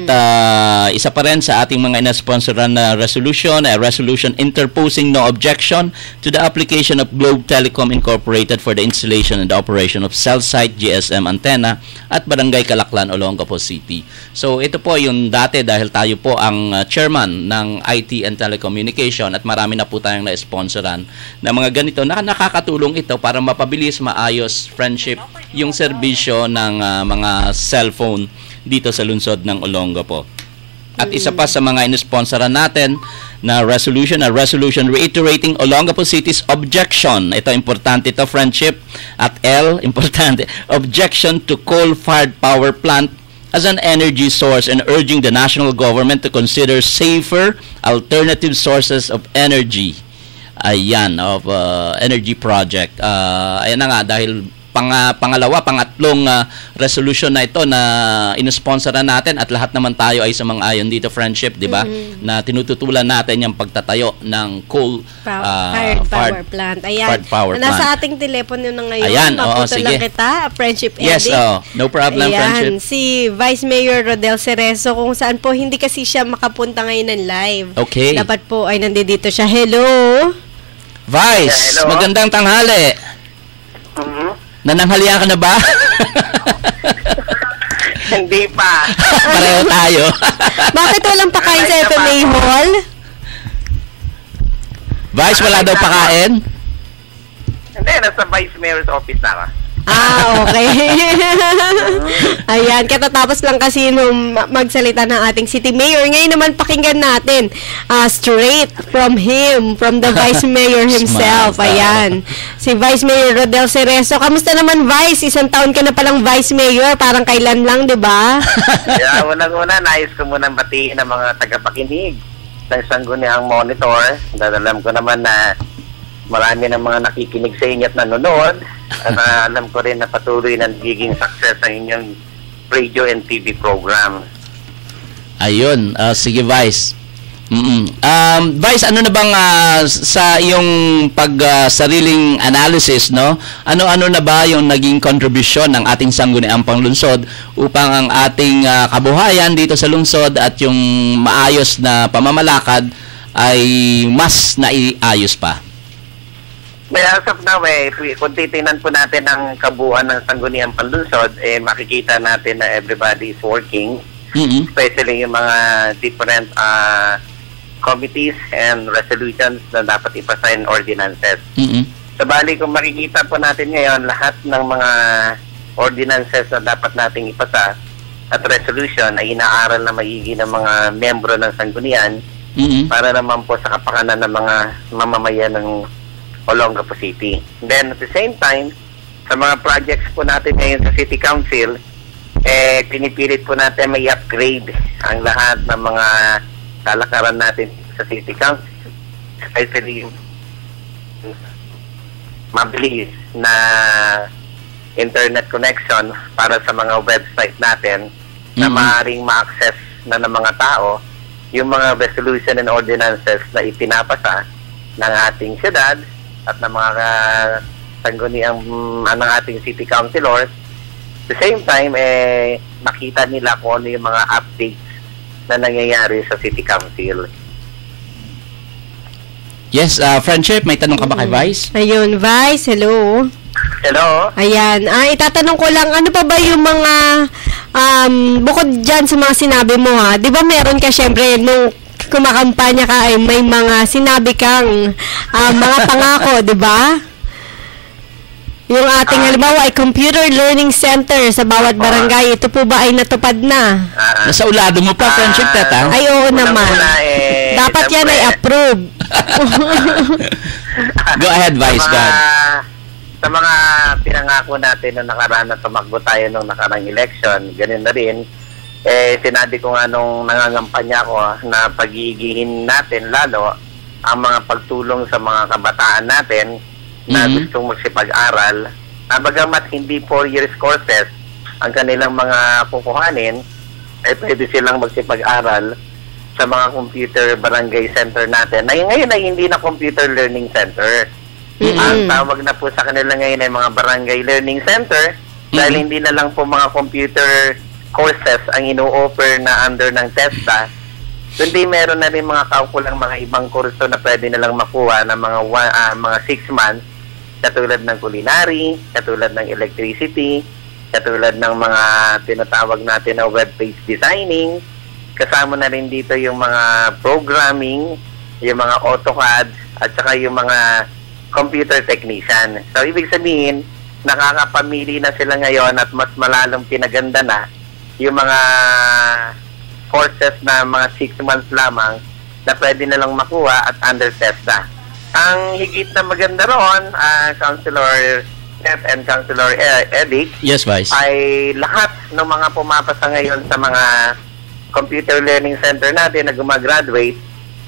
isa pa rin sa ating mga inasponsoran na resolution, a resolution interposing no objection to the application of Globe Telecom Incorporated for the installation and operation of cell site GSM antenna at Barangay Calaklan, Olongapo City. So ito po yung dati dahil tayo po ang chairman ng IT and Telecommunication at marami na po tayong na-sponsoran na mga ganito na nakakatulong ito para mapabilis, maayos, friendship, yung service ng mga cellphone dito sa lungsod ng Olongapo. At isa pa sa mga inisponsoran natin na resolution, a resolution reiterating Olongapo City's objection. Ito, importante ito, friendship. At L, importante, objection to coal-fired power plant as an energy source and urging the national government to consider safer alternative sources of energy. Ayan, of energy project. Ayan na nga, dahil pangatlong resolution na ito na inosponsoran natin at lahat naman tayo ay sumang-ayon dito, friendship, di ba? Na tinututulan natin yung pagtatayo ng fired power plant. Ayan. Nasa ating telepono na ngayon. Ayan, maputo lang kita, friendship Eddie. Yes, no problem, ayan, friendship. Si Vice Mayor Rodel Cerezo, kung saan po hindi kasi siya makapunta ngayon ng live. Okay. Dapat po ay nandito siya. Hello? Vice, hello. Magandang tanghali. Nananghalian ka na ba? Hindi pa. Pareho tayo. Bakit walang pakain sa FMA Hall? Vice, wala daw pakain? Hindi, nasa Vice Mayor's office na ako. Okay. Ayan, katatapos lang kasi nung magsalita ng ating City Mayor. Ngayon naman pakinggan natin straight from him, from the Vice Mayor himself. Ayan, si Vice Mayor Rodel Cerezo. Kamusta naman, Vice? 1 taon ka na palang Vice Mayor, parang kailan lang, di ba? Kaya unang-una, nais ko munang batiin ang mga tagapakinig ng Sangguniang Monitor. Dadalam ko naman na marami ng mga nakikinig sa inyo at nanonood. At alam ko rin na patuloy na nagiging success ang inyong radio and TV program. Ayun, sige, Vice. Vice, ano na bang sa iyong sariling analysis, no? Ano na ba yung naging kontribusyon ng ating sangguniang panglungsod upang ang ating kabuhayan dito sa lungsod at yung maayos na pamamalakad ay mas naiayos pa? Well, as of now, kung titingnan po natin ang kabuuan ng sangguniang panlungsod, makikita natin na everybody is working, especially yung mga different committees and resolutions na dapat ipasa in ordinances. Sa bali, kung makikita po natin ngayon, lahat ng mga ordinances na dapat nating ipasa at resolution ay inaaral na maigi ng mga membro ng sanggunian para naman po sa kapakanan ng mga mamamayan ng Olongapo City. Then at the same time, sa mga projects po natin ngayon sa City Council, pinipilit po natin may upgrade ang lahat ng mga kalakaran natin sa City Council, especially mabilis na internet connection para sa mga website natin na maaaring ma-access na ng mga tao yung mga resolution and ordinances na ipinapasa ng ating syudad at ng mga sangguniang ng ating city councilors. At the same time, makita nila kung ano yung mga updates na nangyayari sa City Council. Yes, Friendship, may tanong ka ba kay Vice? Ayun, Vice, hello. Hello? Ayan, itatanong ko lang, ano pa ba yung mga, bukod dyan sa mga sinabi mo ha, di ba meron ka syempre, nung kumakampanya ka ay may mga sinabi kang mga pangako, di ba? Yung ating halimbawa ay computer learning center sa bawat barangay. Ito po ba ay natupad na? Nasa ulado mo pa, Friendship, tata? Ay, oo naman. Dapat yan ay approve. Go ahead, Vice. Sa mga pinangako natin na nakaraan na tumakbo tayo nung nakarang election, ganun na rin, sinabi ko nga nung nangangampanya ko na pag-iigihin natin lalo ang mga pagtulong sa mga kabataan natin na gustong magsipag-aral, bagamat hindi 4 years courses ang kanilang mga kukuhanin, pwede silang magsipag-aral sa mga computer barangay center natin. Na ngayon ay hindi na computer learning center. Ang tawag na po sa kanila ngayon ay mga barangay learning center dahil hindi na lang po mga computer courses ang ino-offer na under ng TESDA, kundi meron na rin mga kaukulang mga ibang kurso na pwede nilang makuha ng mga 6 months, katulad ng culinary, katulad ng electricity, katulad ng mga tinatawag natin na web-page designing, kasama na rin dito yung mga programming, yung mga AutoCAD, at saka yung mga computer technician. So, ibig sabihin, nakakapamili na sila ngayon at mas malalong pinaganda na yung mga courses na mga 6 months lamang na pwede nilang makuha at under TESDA. Ang higit na maganda roon, Councilor Seth and Councilor Edic, yes, Vice, ay lahat ng mga pumapasa ngayon sa mga computer learning center natin na gumagraduate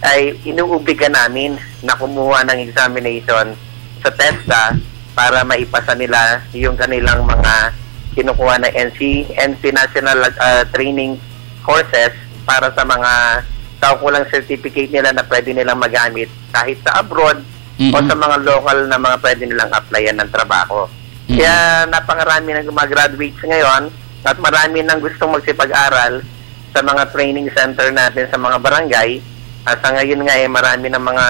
ay inuubigan namin na kumuha ng examination sa TESDA para maipasa nila yung kanilang mga kinukuha na NC National Training Courses para sa mga kaukulang certificate nila na pwede nilang magamit kahit sa abroad o sa mga local na mga pwede nilang applyan ng trabaho. Kaya napangarami na gumagraduates ngayon at marami nang gustong magsipag-aral sa mga training center natin sa mga barangay. At sa ngayon nga marami ng mga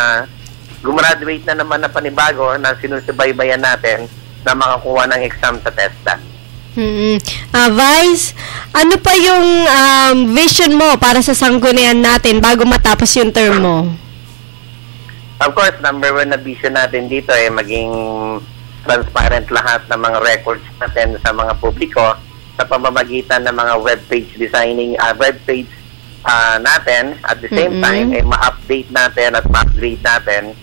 gumraduate na naman na panibago na sinusubaybayan natin na makakuha ng exam sa TESDA. Vice, ano pa yung vision mo para sa sanggunian natin bago matapos yung term mo? Of course, number 1 na vision natin dito ay maging transparent lahat ng mga records natin sa mga publiko sa pamamagitan ng mga webpage designing, webpage natin. At the same time, ay ma-update natin at ma-upgrade natin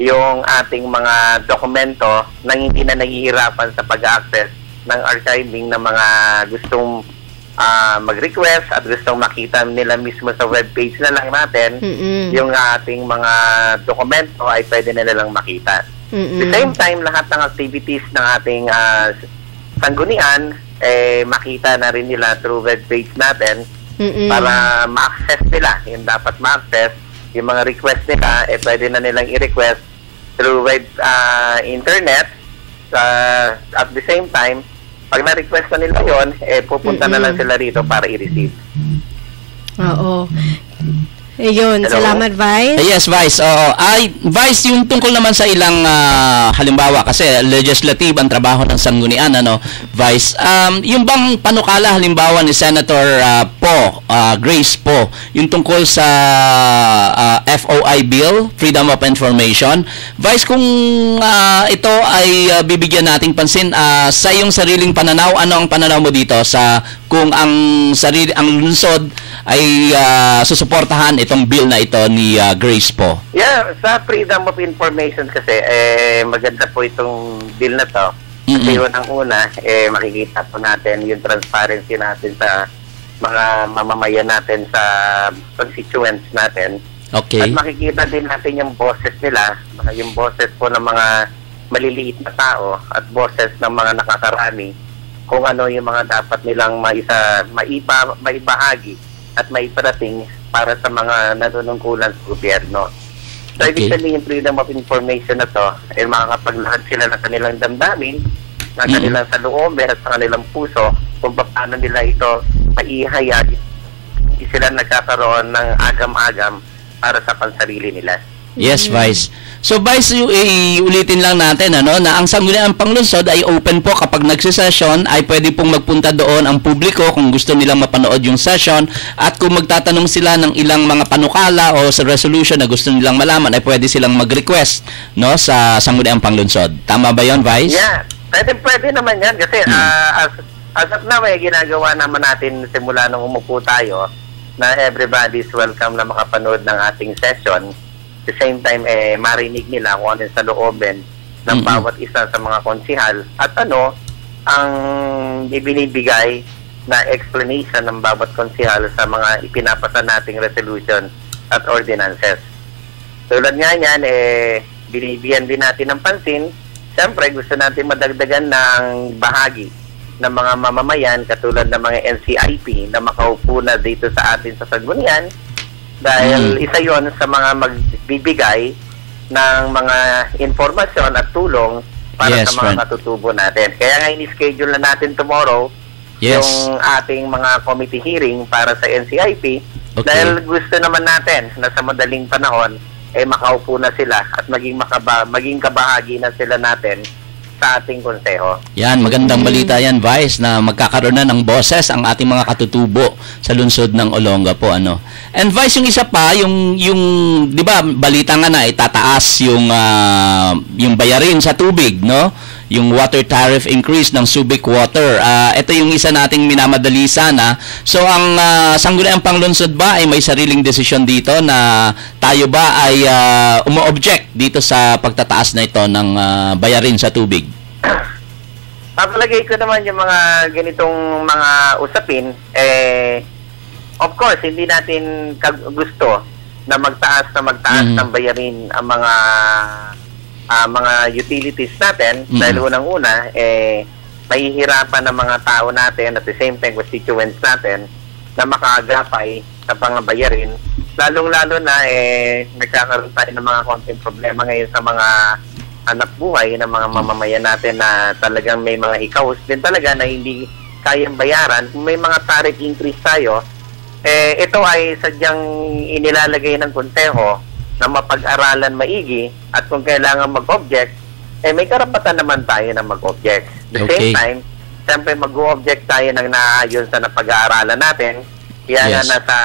yung ating mga dokumento na hindi na nahihirapan sa pag-access ng archiving ng mga gustong mag-request at gustong makita nila mismo sa webpage na lang natin yung ating mga dokumento ay pwede na nilang makita. The same time, lahat ng activities ng ating sanggunian makita na rin nila through webpage natin para ma-access nila yung dapat ma-access yung mga request nila, pwede na nilang i-request through internet. At the same time, pag na-request na nila yun, pupunta na lang sila rito para i-receive. Oo. Ayun, Hello? salamat, Vice. Yes, Vice. Oo. Vice, yung tungkol naman sa ilang halimbawa, kasi legislative ang trabaho ng sanggunian, Vice. Yung bang panukala halimbawa ni Senator Grace Poe, yung tungkol sa FOI Bill, Freedom of Information. Vice, kung ito ay bibigyan nating pansin, sa iyong sariling pananaw, ano ang pananaw mo dito sa kung ang lungsod ay susuportahan itong bill na ito ni Grace Poe? Yeah, sa Freedom of Information kasi, maganda po itong bill na to. Kasi unang-una, makikita po natin yung transparency natin sa mga mamamayan natin sa constituents natin. Okay. At makikita din natin yung boses nila, yung boses po ng mga maliliit na tao at boses ng mga nakakarami kung ano yung mga dapat nilang maibahagi at maiparating para sa mga nanunungkulan sa gobyerno. So, Okay. ibig sabihin yung Freedom of Information na to, makakapaglahad sila ng kanilang damdamin, ng kanilang saloobin at sa kanilang puso kung paano nila ito maihayag. Hindi sila nagkakaroon ng agam-agam para sa pansarili nila. Yes, Vice. So, Vice, ulitin lang natin na ang sangguniang panglungsod ay open po kapag nagsisession, ay pwede pong magpunta doon ang publiko kung gusto nilang mapanood yung session, at kung magtatanong sila ng ilang mga panukala o sa resolution na gusto nilang malaman, ay pwede silang mag-request sa sangguniang panglungsod. Tama ba yon, Vice? Yeah, pwede naman yan kasi as of now, ginagawa naman natin simula nung umupo tayo na everybody's welcome na makapanood ng ating session. At the same time, marinig nila kung ano sa loobin ng bawat isa sa mga konsihal at ang ibinibigay na explanation ng bawat konsihal sa mga ipinapasa nating resolution at ordinances. Tulad nga yan, binibigyan din natin ng pansin. Siyempre, gusto natin madagdagan ng bahagi ng mga mamamayan katulad ng mga NCIP na makaupo na dito sa atin sa sanggunian. Dahil isa yon sa mga magbibigay ng mga informasyon at tulong para sa mga katutubo natin. Kaya nga ini-schedule na natin tomorrow yung ating mga committee hearing para sa NCIP. Okay. Dahil gusto naman natin na sa madaling panahon makaupo na sila at maging kabahagi na sila natin sa ating konseho. Yan, magandang balita yan, Vice, na magkakaroon na ng boses ang ating mga katutubo sa lungsod ng Olongapo, And Vice, yung isa pa, yung 'di ba, balita nga na itataas yung bayarin sa tubig, Yung water tariff increase ng Subic Water. Ito yung isa nating minamadali sana. So ang sangguniang panglungsod ba ay may sariling desisyon dito na tayo ba ay umo-object dito sa pagtataas na ito ng bayarin sa tubig? Papalagay ko naman yung mga ganitong mga usapin, of course, hindi natin gusto na magtaas ng bayarin ang mga utilities natin dahil unang-una mahihirapan ng mga tao natin at the same time constituents natin na makaagapay sa pangabayarin. Lalong-lalo na nagkakaroon tayo ng mga konting problema ngayon sa mga anak buhay ng mga mamamayan natin na talagang may mga hikaws din talaga na hindi kayang bayaran. Kung may mga tariff increase tayo, ito ay sadyang inilalagay ng konseho na mapag-aralan maigi at kung kailangan mag-object, may karapatan naman tayo na mag-object. At the same time, siyempre mag-object tayo ng naayon sa napag-aaralan natin. Kaya nga nasa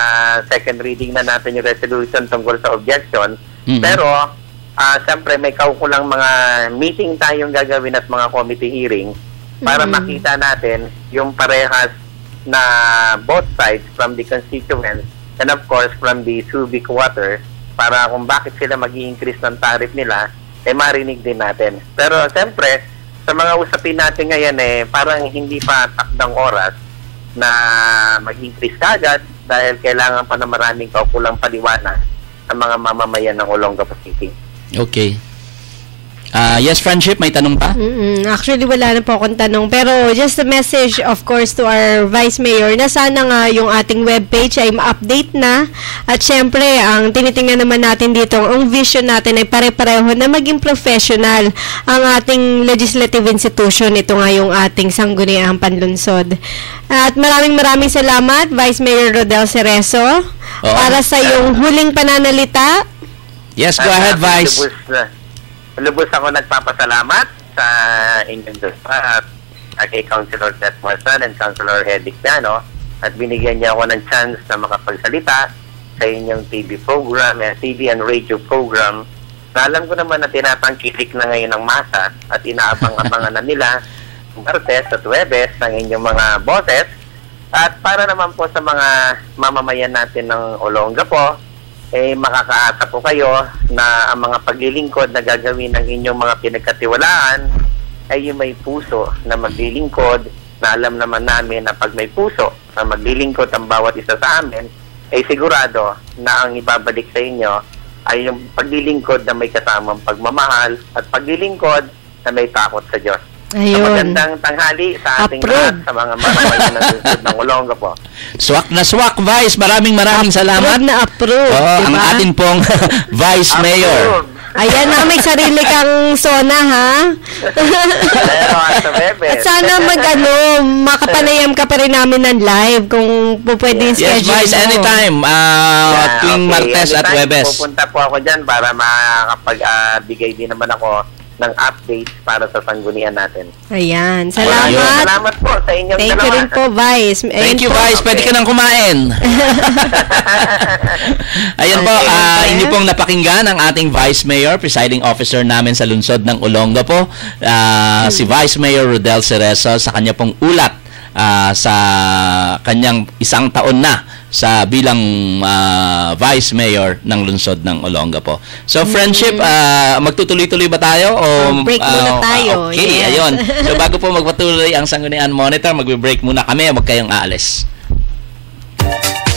second reading na natin yung resolution tungkol sa objection. Pero, siyempre may kaukulang mga meeting tayong gagawin at mga committee hearing para makita natin yung parehas na both sides from the constituents and of course from the Subic Water para kung bakit sila mag-i-increase ng tariff nila, marinig din natin. Pero siyempre, sa mga usapin natin ngayon, parang hindi pa takdang oras na mag-increase kagad dahil kailangan pa na maraming kaukulang paliwanag sa mga mamamayan ng Olongapo City. Okay. Yes, Friendship, may tanong pa? Actually, wala na po akong tanong. Pero just a message, of course, to our Vice Mayor na sana nga yung ating webpage ay ma-update na. At syempre, ang tinitingnan naman natin dito, ang vision natin ay pare-pareho na maging professional ang ating legislative institution. Ito nga yung ating sangguniang panlunsod. At maraming salamat, Vice Mayor Rodel Cerezo, para sa yung huling pananalita. Yes, go ahead, Vice. Lubos ako nagpapasalamat sa inyong dalawa at kay Councilor Seth Marsan and Councilor Hedic Piano at binigyan niya ako ng chance na makapagsalita sa inyong TV program, TV and radio program. Na alam ko naman na tinatangkilik na ngayon ng masa at inaabang-abangan na nila Martes at Huwebes ng inyong mga boses. At para naman po sa mga mamamayan natin ng Olongapo, makakaasa po kayo na ang mga paglilingkod na gagawin ng inyong mga pinagkatiwalaan ay yung may puso na maglilingkod, na alam naman namin na pag may puso na maglilingkod ang bawat isa sa amin, ay sigurado na ang ibabalik sa inyo ay yung paglilingkod na may kasamang pagmamahal at paglilingkod na may takot sa Diyos. Ayun. So, magandang tanghali sa ating lahat, sa mga mamamayan ng lungsod ng Olongapo. Swak na swak, Vice. Maraming salamat. Approve. Ang atin pong Vice Mayor. Ayan na, may sarili kang sona, ha? At sana makapanayam ka pa rin namin ng live kung pwede yung schedule mo. Yes, Vice, anytime. Tuwing Martes at Huwebes. Pupunta po ako dyan para makakapagbigay din naman ako ng update para sa sanggunian natin. Ayan. Salamat. Salamat po sa inyong Thank you rin po, Vice. Thank you, Vice. Pwede ka nang kumain. Ayan po, inyo pong napakinggan ang ating Vice Mayor, presiding officer namin sa lungsod ng Olongapo, si Vice Mayor Rodel Cerezo, sa kanya pong ulat sa kanyang 1 taon na sa bilang Vice Mayor ng lungsod ng Olongapo. So, Friendship, magtutuloy-tuloy ba tayo? O, break muna tayo. Okay, yes. Ayun. So, bago po magpatuloy ang Sangguniang Monitor, magbe-break muna kami. Huwag kayong aalis.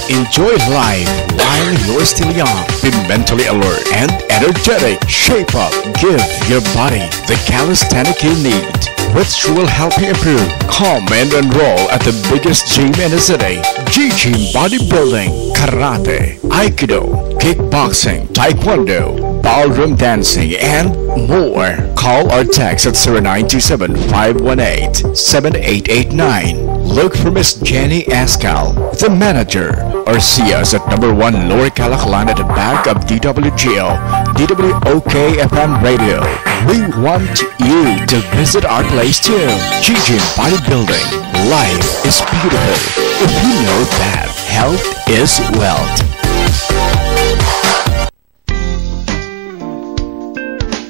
Enjoy life while you're still young. Be mentally alert and energetic. Shape up. Give your body the calisthenic you need, which will help you improve. Come and enroll at the biggest gym in the city. G-Gym Bodybuilding, Karate, Aikido, Kickboxing, Taekwondo, Ballroom Dancing, and more. Call or text at 0927-518-7889. Look for Miss Jenny Ascal, the manager, or see us at number 1 Lower Calaclan at the back of DWGO, DWOK FM Radio. We want you to visit our place too. G-Gym Bodybuilding. Life is beautiful if you know that health is wealth.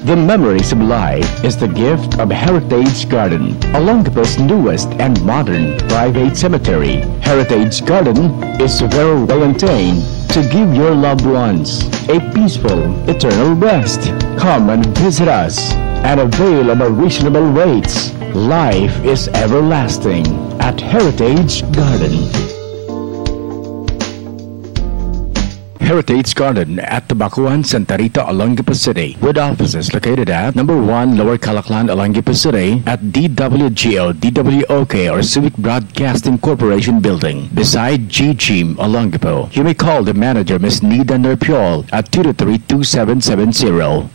The memories of life is the gift of Heritage Garden, Olongapo's newest and modern private cemetery. Heritage Garden is very well maintained to give your loved ones a peaceful, eternal rest. Come and visit us and avail of our reasonable rates. Life is everlasting at Heritage Garden. Heritage Garden at Tabacuan, Santa Rita, Olongapo City, with offices located at number 1 Lower Calaclan, Olongapo City, at DWGO, DWOK, or Civic Broadcasting Corporation Building, beside G-Gym, Olongapo. You may call the manager, Ms. Nida Nerpiol, at 223-2770.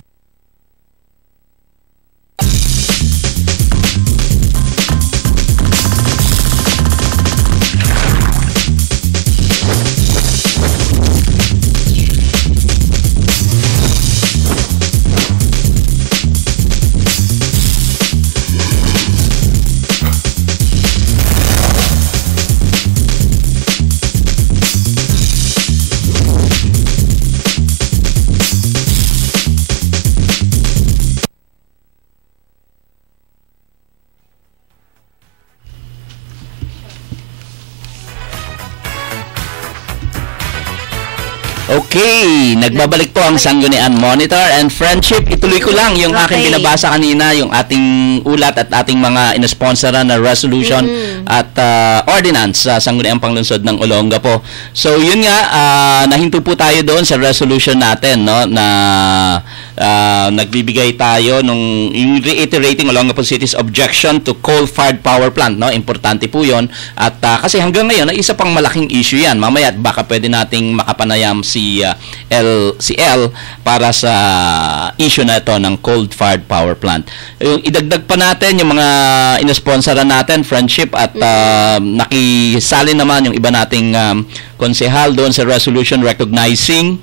Okay, nagbabalik po ang Sangguniang Monitor and Friendship. Ituloy ko lang yung aking binabasa kanina, yung ating ulat at ating mga inosponsoran na resolution at ordinance sa Sangguniang Panglungsod ng Olongapo. So yun nga, nahinto po tayo doon sa resolution natin, no, na nagbibigay tayo nung reiterating Olongapo City's objection to coal-fired power plant, no? Importante po 'yon. At kasi hanggang ngayon ay isa pang malaking issue 'yan. Mamaya at baka pwede nating makapanayam si L para sa issue na ito ng coal-fired power plant. Yung idagdag pa natin yung mga inosponsoran natin, Friendship, at nakisali naman yung iba nating konsehal doon sa resolution recognizing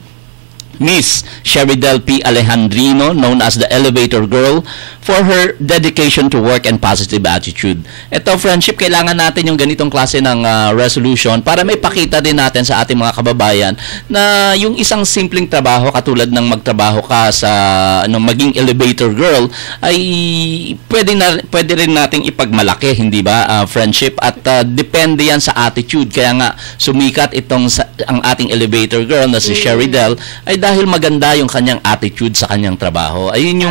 Miss Sheridel P. Alejandrino, known as the Elevator Girl, for her dedication to work and positive attitude. Ito, Friendship, kailangan natin yung ganitong klase ng resolution para may pakita din natin sa ating mga kababayan na yung isang simpleng trabaho katulad ng magtrabaho ka sa maging elevator girl ay pwede rin nating ipagmalaki, hindi ba, Friendship? At depende yan sa attitude. Kaya nga sumikat ang ating elevator girl na si Sheridel ay dahil maganda yung kanyang attitude sa kanyang trabaho. Ayun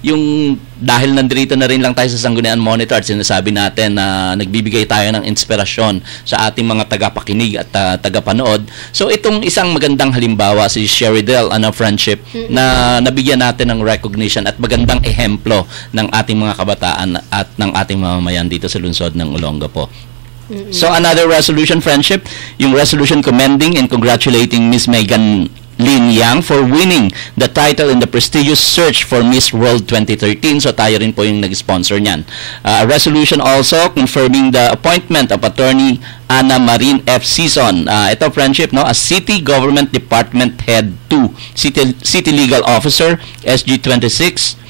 yung dahil nandito na rin lang tayo sa Sangguniang Monitor at sinasabi natin na nagbibigay tayo ng inspirasyon sa ating mga tagapakinig at tagapanood. So itong isang magandang halimbawa si Sheridel, Friendship, na nabigyan natin ng recognition at magandang ehemplo ng ating mga kabataan at ng ating mamamayan dito sa lungsod ng Olongapo. So another resolution, Friendship, yung resolution commending and congratulating Miss Megan Lin Yang for winning the title in the prestigious search for Miss World 2013. So tayo rin po yung nag-sponsor niyan. A resolution also confirming the appointment of Attorney Ana Marin F. Sison. Ito, Friendship, no, as City Government Department Head 2, City Legal Officer, SG26,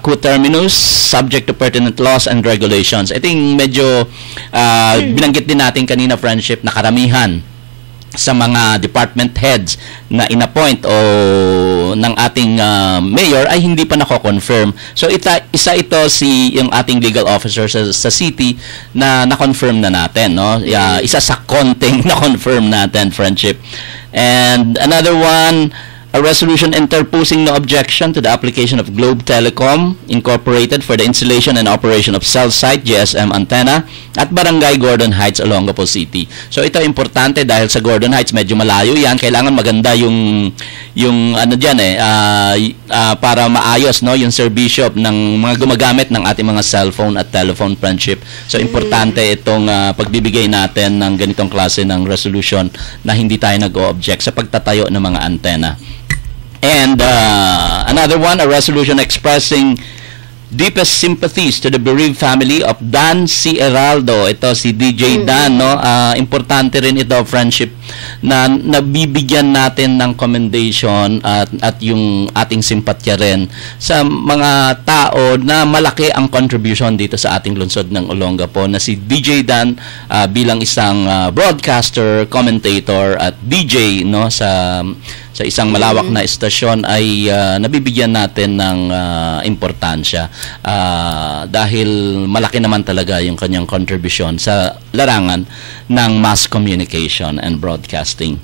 co-terminus, subject to pertinent laws and regulations. Ito yung medyo binanggit din natin kanina, Friendship, na karamihan sa mga department heads na inappoint o ng ating mayor ay hindi pa nako-confirm. So isa ito yung ating legal officer sa city na na-confirm na natin, no? Isa sa konting na-confirm natin, Friendship. And another one, a resolution interposing no objection to the application of Globe Telecom Incorporated for the installation and operation of cell site GSM antenna at Barangay Gordon Heights, Olongapo City. So ito importante dahil sa Gordon Heights medyo malayo yan, kailangan maganda yung ano diyan para maayos, no, yung serbisyo ng mga gumagamit ng ating mga cellphone at telephone, Friendship. So importante itong pagbibigay natin ng ganitong klase ng resolution na hindi tayo nag-o-object sa pagtatayo ng mga antena. And another one, a resolution expressing deepest sympathies to the bereaved family of Dan C. Heraldo. Ito si DJ Dan, no? Importante rin ito, Friendship, na nabibigyan natin ng commendation at yung ating simpatya rin sa mga tao na malaki ang contribution dito sa ating lungsod ng Olongapo, na si DJ Dan bilang isang broadcaster, commentator at DJ, no, sa isang malawak na estasyon ay nabibigyan natin ng importansya dahil malaki naman talaga yung kanyang contribution sa larangan ng mass communication and broadcasting.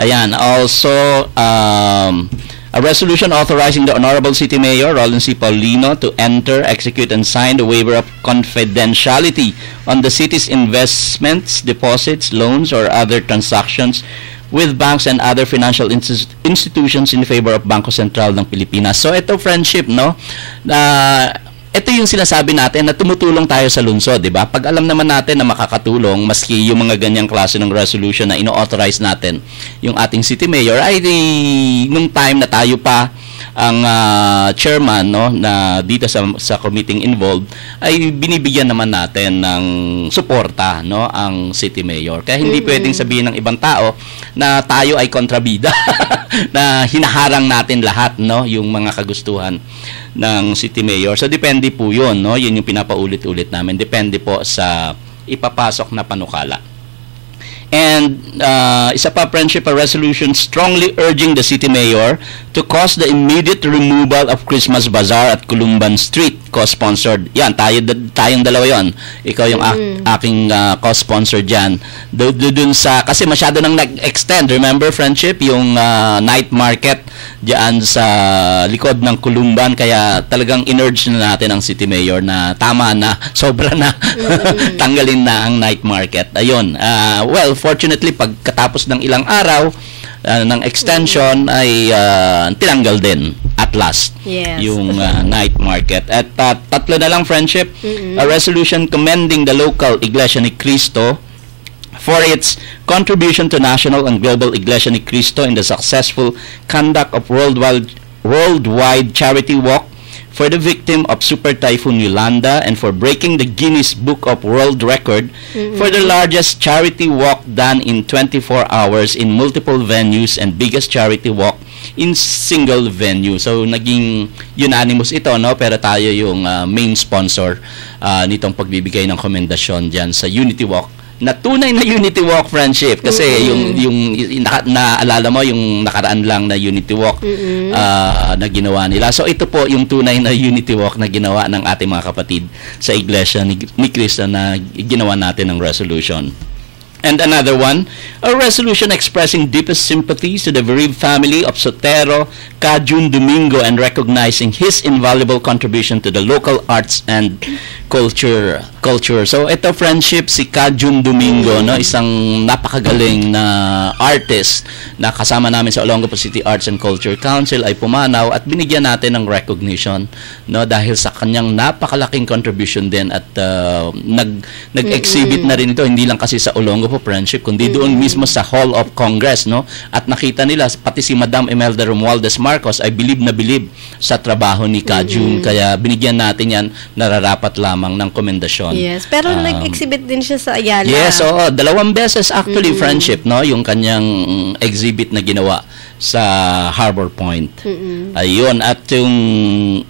Ayan, also a resolution authorizing the Honorable City Mayor Roland C. Paulino to enter, execute, and sign the waiver of confidentiality on the city's investments, deposits, loans, or other transactions with banks and other financial institutions in favor of Bangko Sentral ng Pilipinas. So ito, Friendship, no, ito yung sinasabi natin na tumutulong tayo sa lungsod, di ba? Pag alam naman natin na makakatulong, maski yung mga ganyang klase ng resolution na ino-authorize natin yung ating city mayor, ay nung time na tayo pa ang chairman, no, na dito sa committee involved, ay binibigyan naman natin ng suporta, no, ang city mayor. Kaya hindi pwedeng sabihin ng ibang tao na tayo ay kontrabida na hinaharang natin lahat, no, yung mga kagustuhan ng city mayor. So depende po 'yun, no, yun yung pinapaulit-ulit namin. Depende po sa ipapasok na panukala. And isa pa, friendship, a resolution strongly urging the city mayor to cause the immediate removal of Christmas Bazaar at Columban Street, co-sponsored. Yan, tayong dalawa yon. Ikaw yung aking co-sponsor dyan. Dun sa, kasi masyado nang nag-extend, remember, friendship, yung night market dyan sa likod ng Columban, kaya talagang in-urge na natin ang city mayor na tama na, sobra na, tanggalin na ang night market. Ayun, well, fortunately, pagkatapos ng ilang araw ng extension ay tinanggal din at last yung night market. At tatlo na lang, friendship, a resolution commending the local Iglesia ni Cristo for its contribution to national and global Iglesia ni Cristo in the successful conduct of worldwide charity walk for the victim of Super Typhoon Yolanda and for breaking the Guinness Book of World Record for the largest charity walk done in 24 hours in multiple venues and biggest charity walk in single venue. So naging unanimous ito, no? Pero tayo yung main sponsor nitong pagbibigay ng komendasyon diyan sa Unity Walk, na tunay na Unity Walk, friendship, kasi yung naalala mo yung nakaraan lang na Unity Walk na ginawa nila. So ito po yung tunay na Unity Walk na ginawa ng ating mga kapatid sa Iglesia ni Cristo na ginawa natin ng resolution. And another one, a resolution expressing deepest sympathies to the bereaved family of Sotero Cajun Domingo and recognizing his invaluable contribution to the local arts and culture. So ito, friendship, si Cajun Domingo, no, isang napakagaling na artist na kasama namin sa Olongapo City Arts and Culture Council, ay pumanaw at binigyan natin ng recognition, no, dahil sa kanyang napakalaking contribution din at nag-exhibit na rin ito, hindi lang kasi sa Olongapo, friendship, kundi doon mismo sa Hall of Congress, no, at nakita nila pati si Madam Imelda Romualdez Marcos ay bilib na bilib sa trabaho ni Cajun, kaya binigyan natin yan, nararapat lamang ng komendasyon. Yes, pero nag-exhibit din siya sa Ayala. Yes, oo, 2 beses actually, friendship, no, yung kanyang exhibit na ginawa sa Harbor Point. Ayun, at yung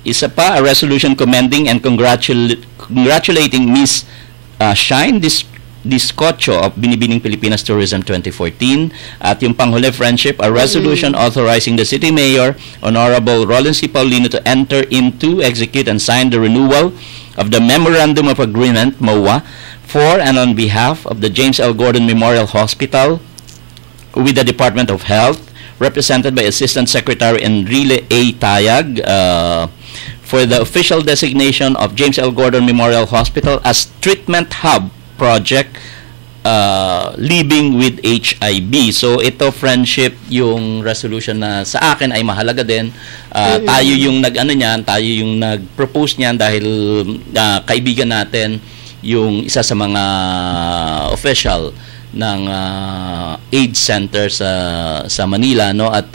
isa pa, a resolution commending and congratulating Miss Shine Discocho of Binibining Pilipinas Tourism 2014. At yung panghuli, friendship, a resolution authorizing the City Mayor, Honorable Roland C. Paulino, to enter into, execute, and sign the renewal of the Memorandum of Agreement, MOA, for and on behalf of the James L. Gordon Memorial Hospital with the Department of Health, represented by Assistant Secretary Enrile A. Tayag, for the official designation of James L. Gordon Memorial Hospital as Treatment Hub Project, Living with HIV. So ito, friendship, yung resolution na sa akin ay mahalaga din. Tayo yung tayo yung nag-propose niyan dahil kaibigan natin yung isa sa mga official ng AIDS center sa Manila, no, at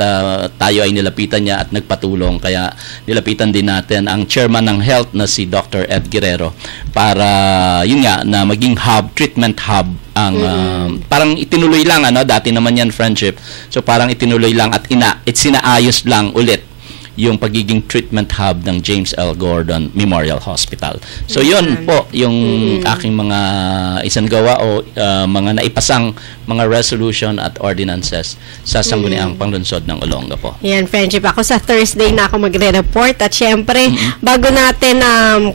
tayo ay nilapitan niya at nagpatulong, kaya nilapitan din natin ang chairman ng health na si Dr. Ed Guerrero para yun nga na maging treatment hub ang parang itinuloy lang, dati naman yan, friendship, so parang itinuloy lang at sinaayos lang ulit yung pagiging treatment hub ng James L. Gordon Memorial Hospital. So yun po yung aking mga isangawa o mga naipasang mga resolution at ordinances sa Sangguniang Panglungsod ng Olongapo. Yan, friendship. Ako sa Thursday na ako magre-report at syempre, bago natin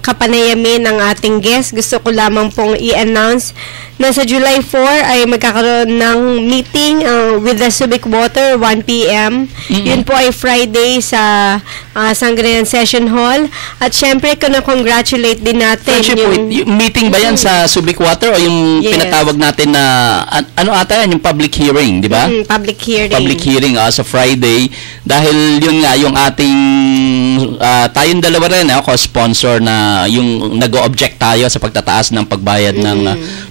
kapanayamin ang ating guest, gusto ko lamang pong i-announce na sa July 4 ay magkakaroon ng meeting with the Subic Water, 1 p.m. Yun po ay Friday sa Sangguniang Session Hall. At syempre, congratulate din natin yung meeting ba yan sa Subic Water o yung pinatawag natin na yung public hearing, di ba? Public hearing. Public hearing sa Friday, dahil yun nga yung ating tayong dalawa rin co-sponsor na yung nag-o-object tayo sa pagtataas ng pagbayad ng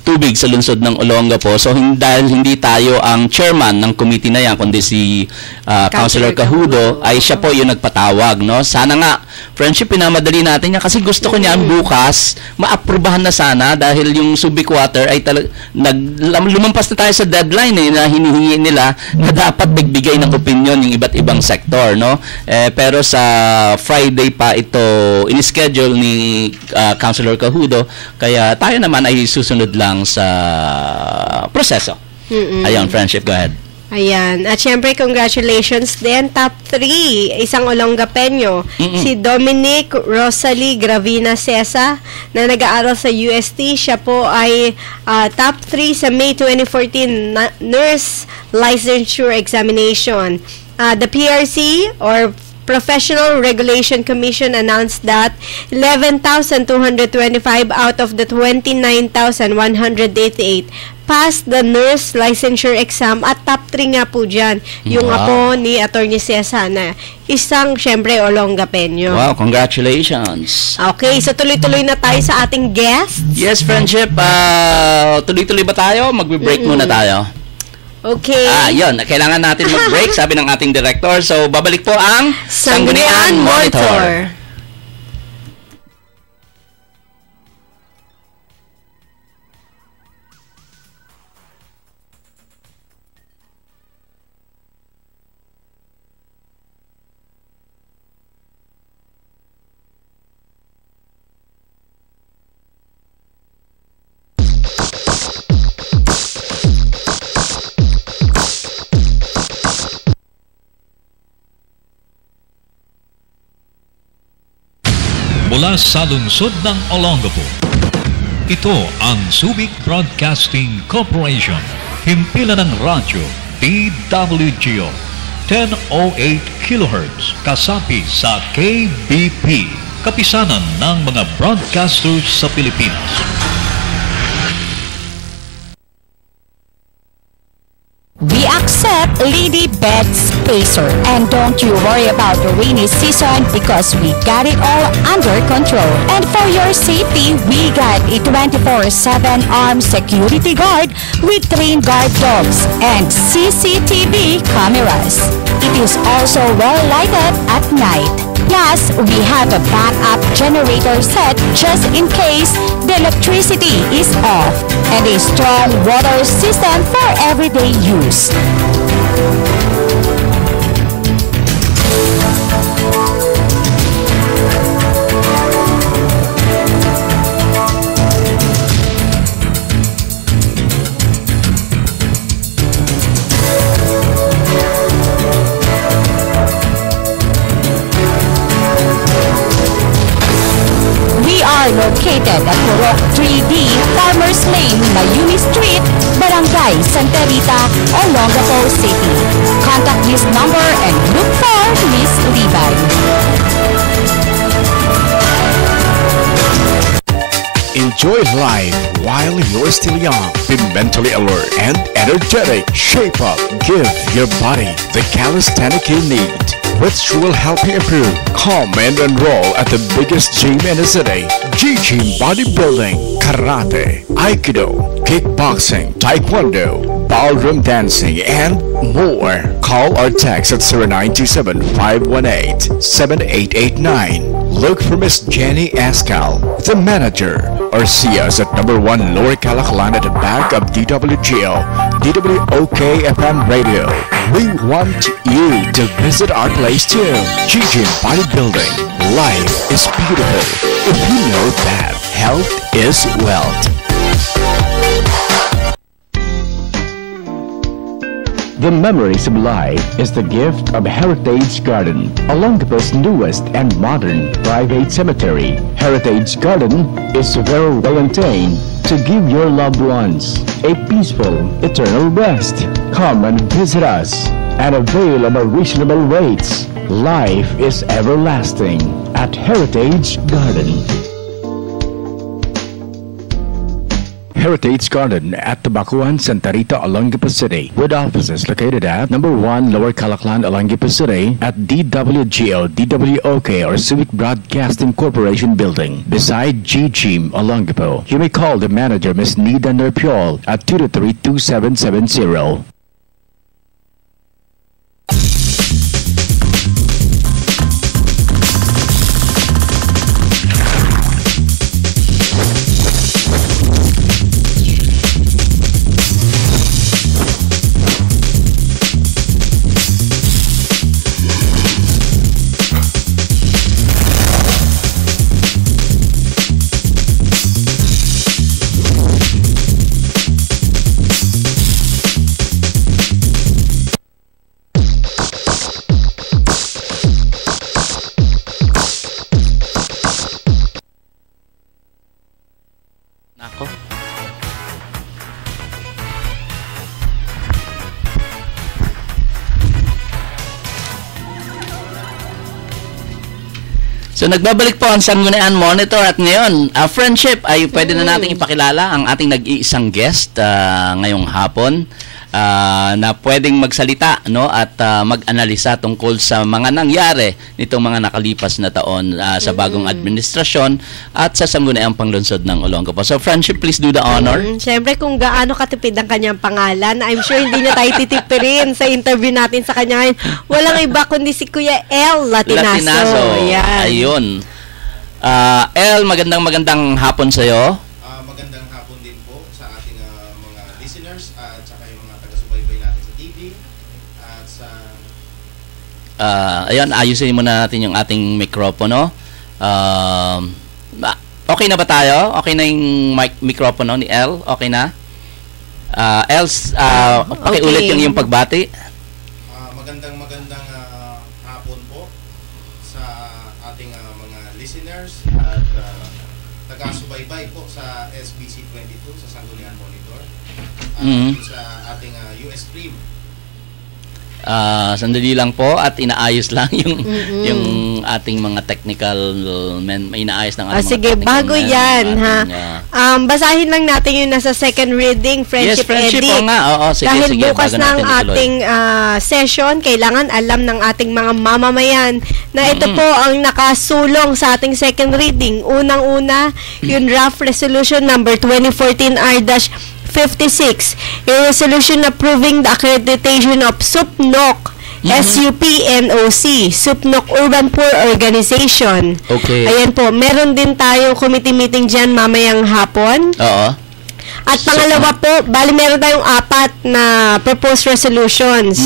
tubig sa lungsod ng Olongapo. So dahil hindi tayo ang chairman ng committee na yan, kundi si Councilor Cajudo, ay siya po yung nagpatawag, no? Sana nga, friendship, pinamadali natin yan kasi gusto ko niyan bukas maaprubahan na sana, dahil yung Subic Water ay lumampas na tayo sa deadline na hinihingi nila na dapat nagbigay ng opinion yung iba't ibang sektor, no? Pero sa Friday pa ito in-schedule ni Councilor Cajudo, kaya tayo naman ay susunod lang sa proseso Ayun, friendship, go ahead. Ayan. At syempre, congratulations din. Top 3, isang Olongapeño. Si Dominic Rosalie Gravina Cesa na nag-aaral sa UST. Siya po ay top 3 sa May 2014 Nurse Licensure Examination. The PRC or Professional Regulation Commission announced that 11,225 out of the 29,188 passed the nurse licensure exam at top 3 nga po dyan. Yung apo ni Atty. Cesa na isang, syempre, Olongapeño. Wow, congratulations. Okay, so tuloy-tuloy na tayo sa ating guest. Yes, friendship. Tuloy-tuloy ba tayo? Magbe-break muna tayo. Okay. Yun. Kailangan natin mag-break, sabi ng ating director. So, babalik po ang Sanggunian Monitor. Mula sa lungsod ng Olongapo, ito ang Subic Broadcasting Corporation. Himpilan ng radyo DWGO 1008 kHz kasapi sa KBP, kapisanan ng mga broadcasters sa Pilipinas. We accept Lady Bed Spacer, and don't you worry about the rainy season because we got it all under control. And for your safety, we got a 24/7 armed security guard with trained guard dogs and CCTV cameras. It is also well lighted at night. Plus, we have a backup generator set just in case the electricity is off, and a strong water system for everyday use. Located at Purok 3D, Farmers Lane, Mayumi Street, Barangay Santa Rita, Olongapo City. Contact this number and look for Miss Liban. Enjoy life while you're still young. Be mentally alert and energetic. Shape up. Give your body the calisthenic you need, which will help you improve. Come and enroll at the biggest gym in the city. G-Gym Bodybuilding, Karate, Aikido, Kickboxing, Taekwondo, Ballroom Dancing, and more. Call or text at 0927-518-7889. Look for Miss Jenny Ascal, the manager, or see us at number 1 Lower Calaclan at the back of DWGO, DWOK FM Radio. We want you to visit our place too. G-Gym Bodybuilding. Life is beautiful if you know that health is wealth. The memories of life is the gift of Heritage Garden, Olongapo's newest and modern private cemetery. Heritage Garden is very well maintained to give your loved ones a peaceful, eternal rest. Come and visit us and avail of our reasonable rates. Life is everlasting at Heritage Garden. Heritage Garden at Tabacuan, Santa Rita, Olongapo City, with offices located at number 1 Lower Calaclan, Olongapo City, at DWGO, DWOK, or Subic Broadcasting Corporation Building, beside G-Gym, Olongapo. You may call the manager, Ms. Nida Nerpiol, at 223-2770. So nagbabalik po ang Sangguniang Monitor at ngayon, friendship ay pwede na nating ipakilala ang ating nag-iisang guest ngayong hapon na pwedeng magsalita no at mag-analisa tungkol sa mga nangyari nitong mga nakalipas na taon sa bagong administrasyon at sa Sangguniang Panglungsod ng Olongapo. So friendship, please do the honor. Siyempre kung gaano katipid ang kanyang pangalan, I'm sure hindi niya tayo titipirin sa interview natin sa kanya ngayon. Walang iba kundi si Kuya El Latinazo. Yan. Ayun. El, magandang hapon sa iyo. Magandang hapon din po sa ating mga listeners at saka yung mga taga-subaybay natin sa TV at sa ayun, ayusin muna natin yung ating mikropono. Okay na ba tayo? Okay na yung mikropono ni El? Okay na? El, pakiulit yung iyong pagbati. magandang hapon po sa ating mga listeners at taga-subaybay po sa SBC 22 sa Sangguniang Monitor at sa ating US Stream. Sandali lang po at inaayos lang yung ating mga technical inaayos ng ating sige, mga bago yan basahin lang natin yung nasa second reading, friendship, friendship edit. Sige, dahil sige, bukas bago ng natin ituloy. ating session, kailangan alam ng ating mga mamamayan na ito po ang nakasulong sa ating second reading. Unang-una, yung draft resolution number 2014R-56, a resolution approving the accreditation of SUPNOC, SUPNOC, SUPNOC Urban Poor Organization. Okay. Ayan po, meron din tayo committee meeting dyan mamayang hapon. Oo. At pangalawa po, bali meron tayong 4 na proposed resolutions.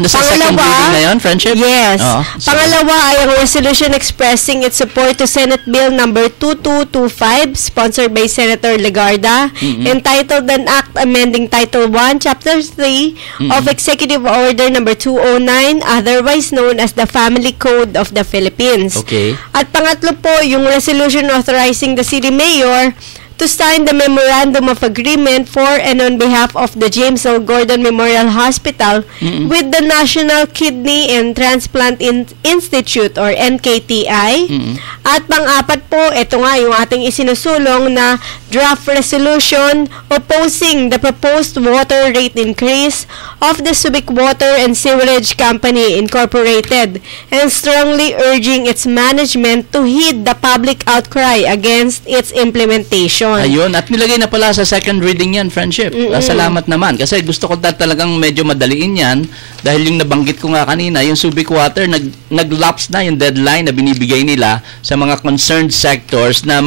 Nasa second reading na yun, friendship? Yes. So, Pangalawa ay ang resolution expressing its support to Senate Bill number 2225, sponsored by Senator Legarda, entitled an act amending Title 1, Chapter 3 of Executive Order number 209, otherwise known as the Family Code of the Philippines. Okay. At pangatlo po, yung resolution authorizing the City Mayor to sign the Memorandum of Agreement for and on behalf of the James L. Gordon Memorial Hospital with the National Kidney and Transplant Institute or NKTI. At pang-apat po, ito nga yung ating isinusulong na draft resolution opposing the proposed water rate increase of the Subic Water and Sewerage Company Incorporated and strongly urging its management to heed the public outcry against its implementation. Ayun, at nilagay na pala sa second reading yan, friendship. Salamat naman. Kasi gusto ko talagang medyo madaliin yan dahil yung nabanggit ko nga kanina, yung Subic Water, nag-lapse na yung deadline na binibigay nila sa mga concerned sectors na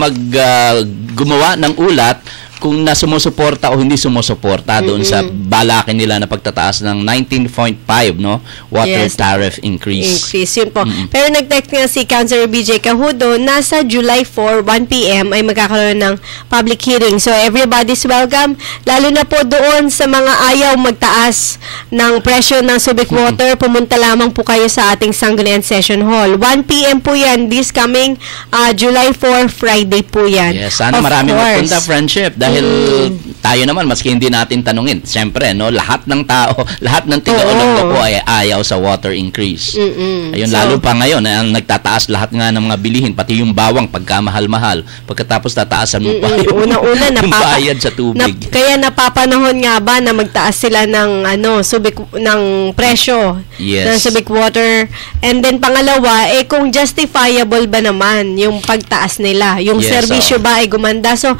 gumawa ng ulat kung na sumusuporta o hindi sumusuporta doon sa balakin nila na pagtataas ng 19.5 no water tariff increase. Yun po. Pero nag-text nga si Councilor BJ Cahudo, nasa July 4, 1 p.m. ay magkakaroon ng public hearing. So everybody's welcome, lalo na po doon sa mga ayaw magtaas ng presyo ng Subic Water, pumunta lamang po kayo sa ating Sangguniang Session Hall. 1 p.m. po yan, this coming July 4, Friday po yan. Yes, sana marami magpunta, friendship. Dahil tayo naman, maski hindi natin tanungin, siyempre, no, lahat ng tao, lahat ng tiga-Olongapo po ay ayaw sa water increase. Ayun, lalo pa ngayon, nagtataas lahat nga ng mga bilihin, pati yung bawang, pagkamahal-mahal. Pagkatapos tataasan mo pa yung bayad sa tubig. Kaya napapanahon nga ba na magtaas sila ng ng presyo ng Subic Water? And then pangalawa, kung justifiable ba naman yung pagtaas nila? Yung serbisyo ba ay gumanda? So,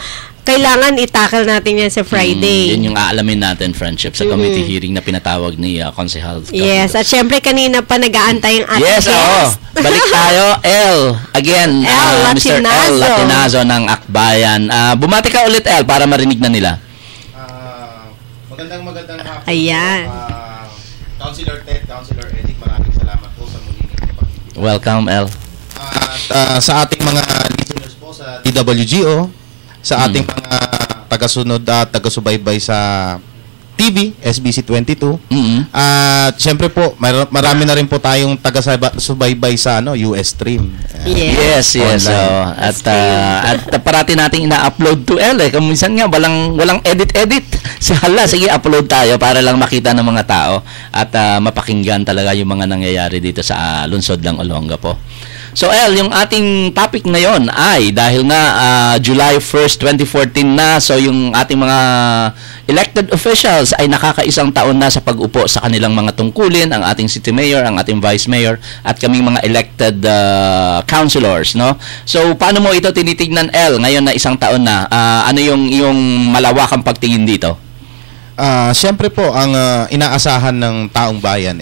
kailangan itakal natin yan sa Friday. Yun yung aalamin natin, friendship, sa committee hearing na pinatawag ni Konsehal. Yes, at syempre kanina pa nag-aantay yung ating guest. Balik tayo, El. Again, Mr. El Latinazo ng Akbayan. Bumati ka ulit, El, para marinig na nila. Magandang hapon. Ayan. Councilor Ted, Councilor Edith, maraming salamat po sa muling pagtitipid. Welcome, El. Sa ating mga listeners po sa DWGO, sa ating mga tagasunod at tagasubaybay sa TV, SBC 22. At syempre po, marami na rin po tayong taga-subaybay sa US Stream. Yes. At parati nating ina-upload to L. Kung minsan nga, walang edit-edit. Sige, upload tayo para lang makita ng mga tao at mapakinggan talaga yung mga nangyayari dito sa lungsod ng Olongapo. So El, yung ating topic ngayon ay dahil nga July 1st, 2014 na, so yung ating mga elected officials ay nakakaisang taon na sa pag-upo sa kanilang mga tungkulin, ang ating city mayor, ang ating vice mayor, at kaming mga elected councilors, no? So paano mo ito tinitignan, El, ngayon na isang taon na? Ano yung malawakang pagtingin dito? Siyempre po, ang inaasahan ng taong bayan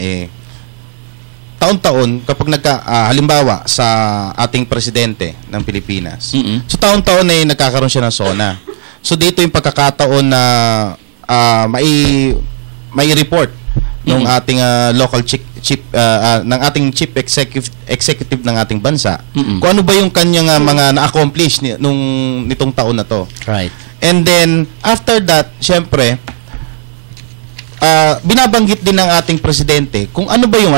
taon-taon kapag halimbawa sa ating presidente ng Pilipinas. So taon-taon nagkakaroon siya ng SONA. So dito yung pagkakataon na may report ng ating local ng ating chief executive ng ating bansa. Kung ano ba yung kanyang mga na-accomplish nitong taon na to. Right. And then after that, syempre binabanggit din ng ating presidente kung ano ba yung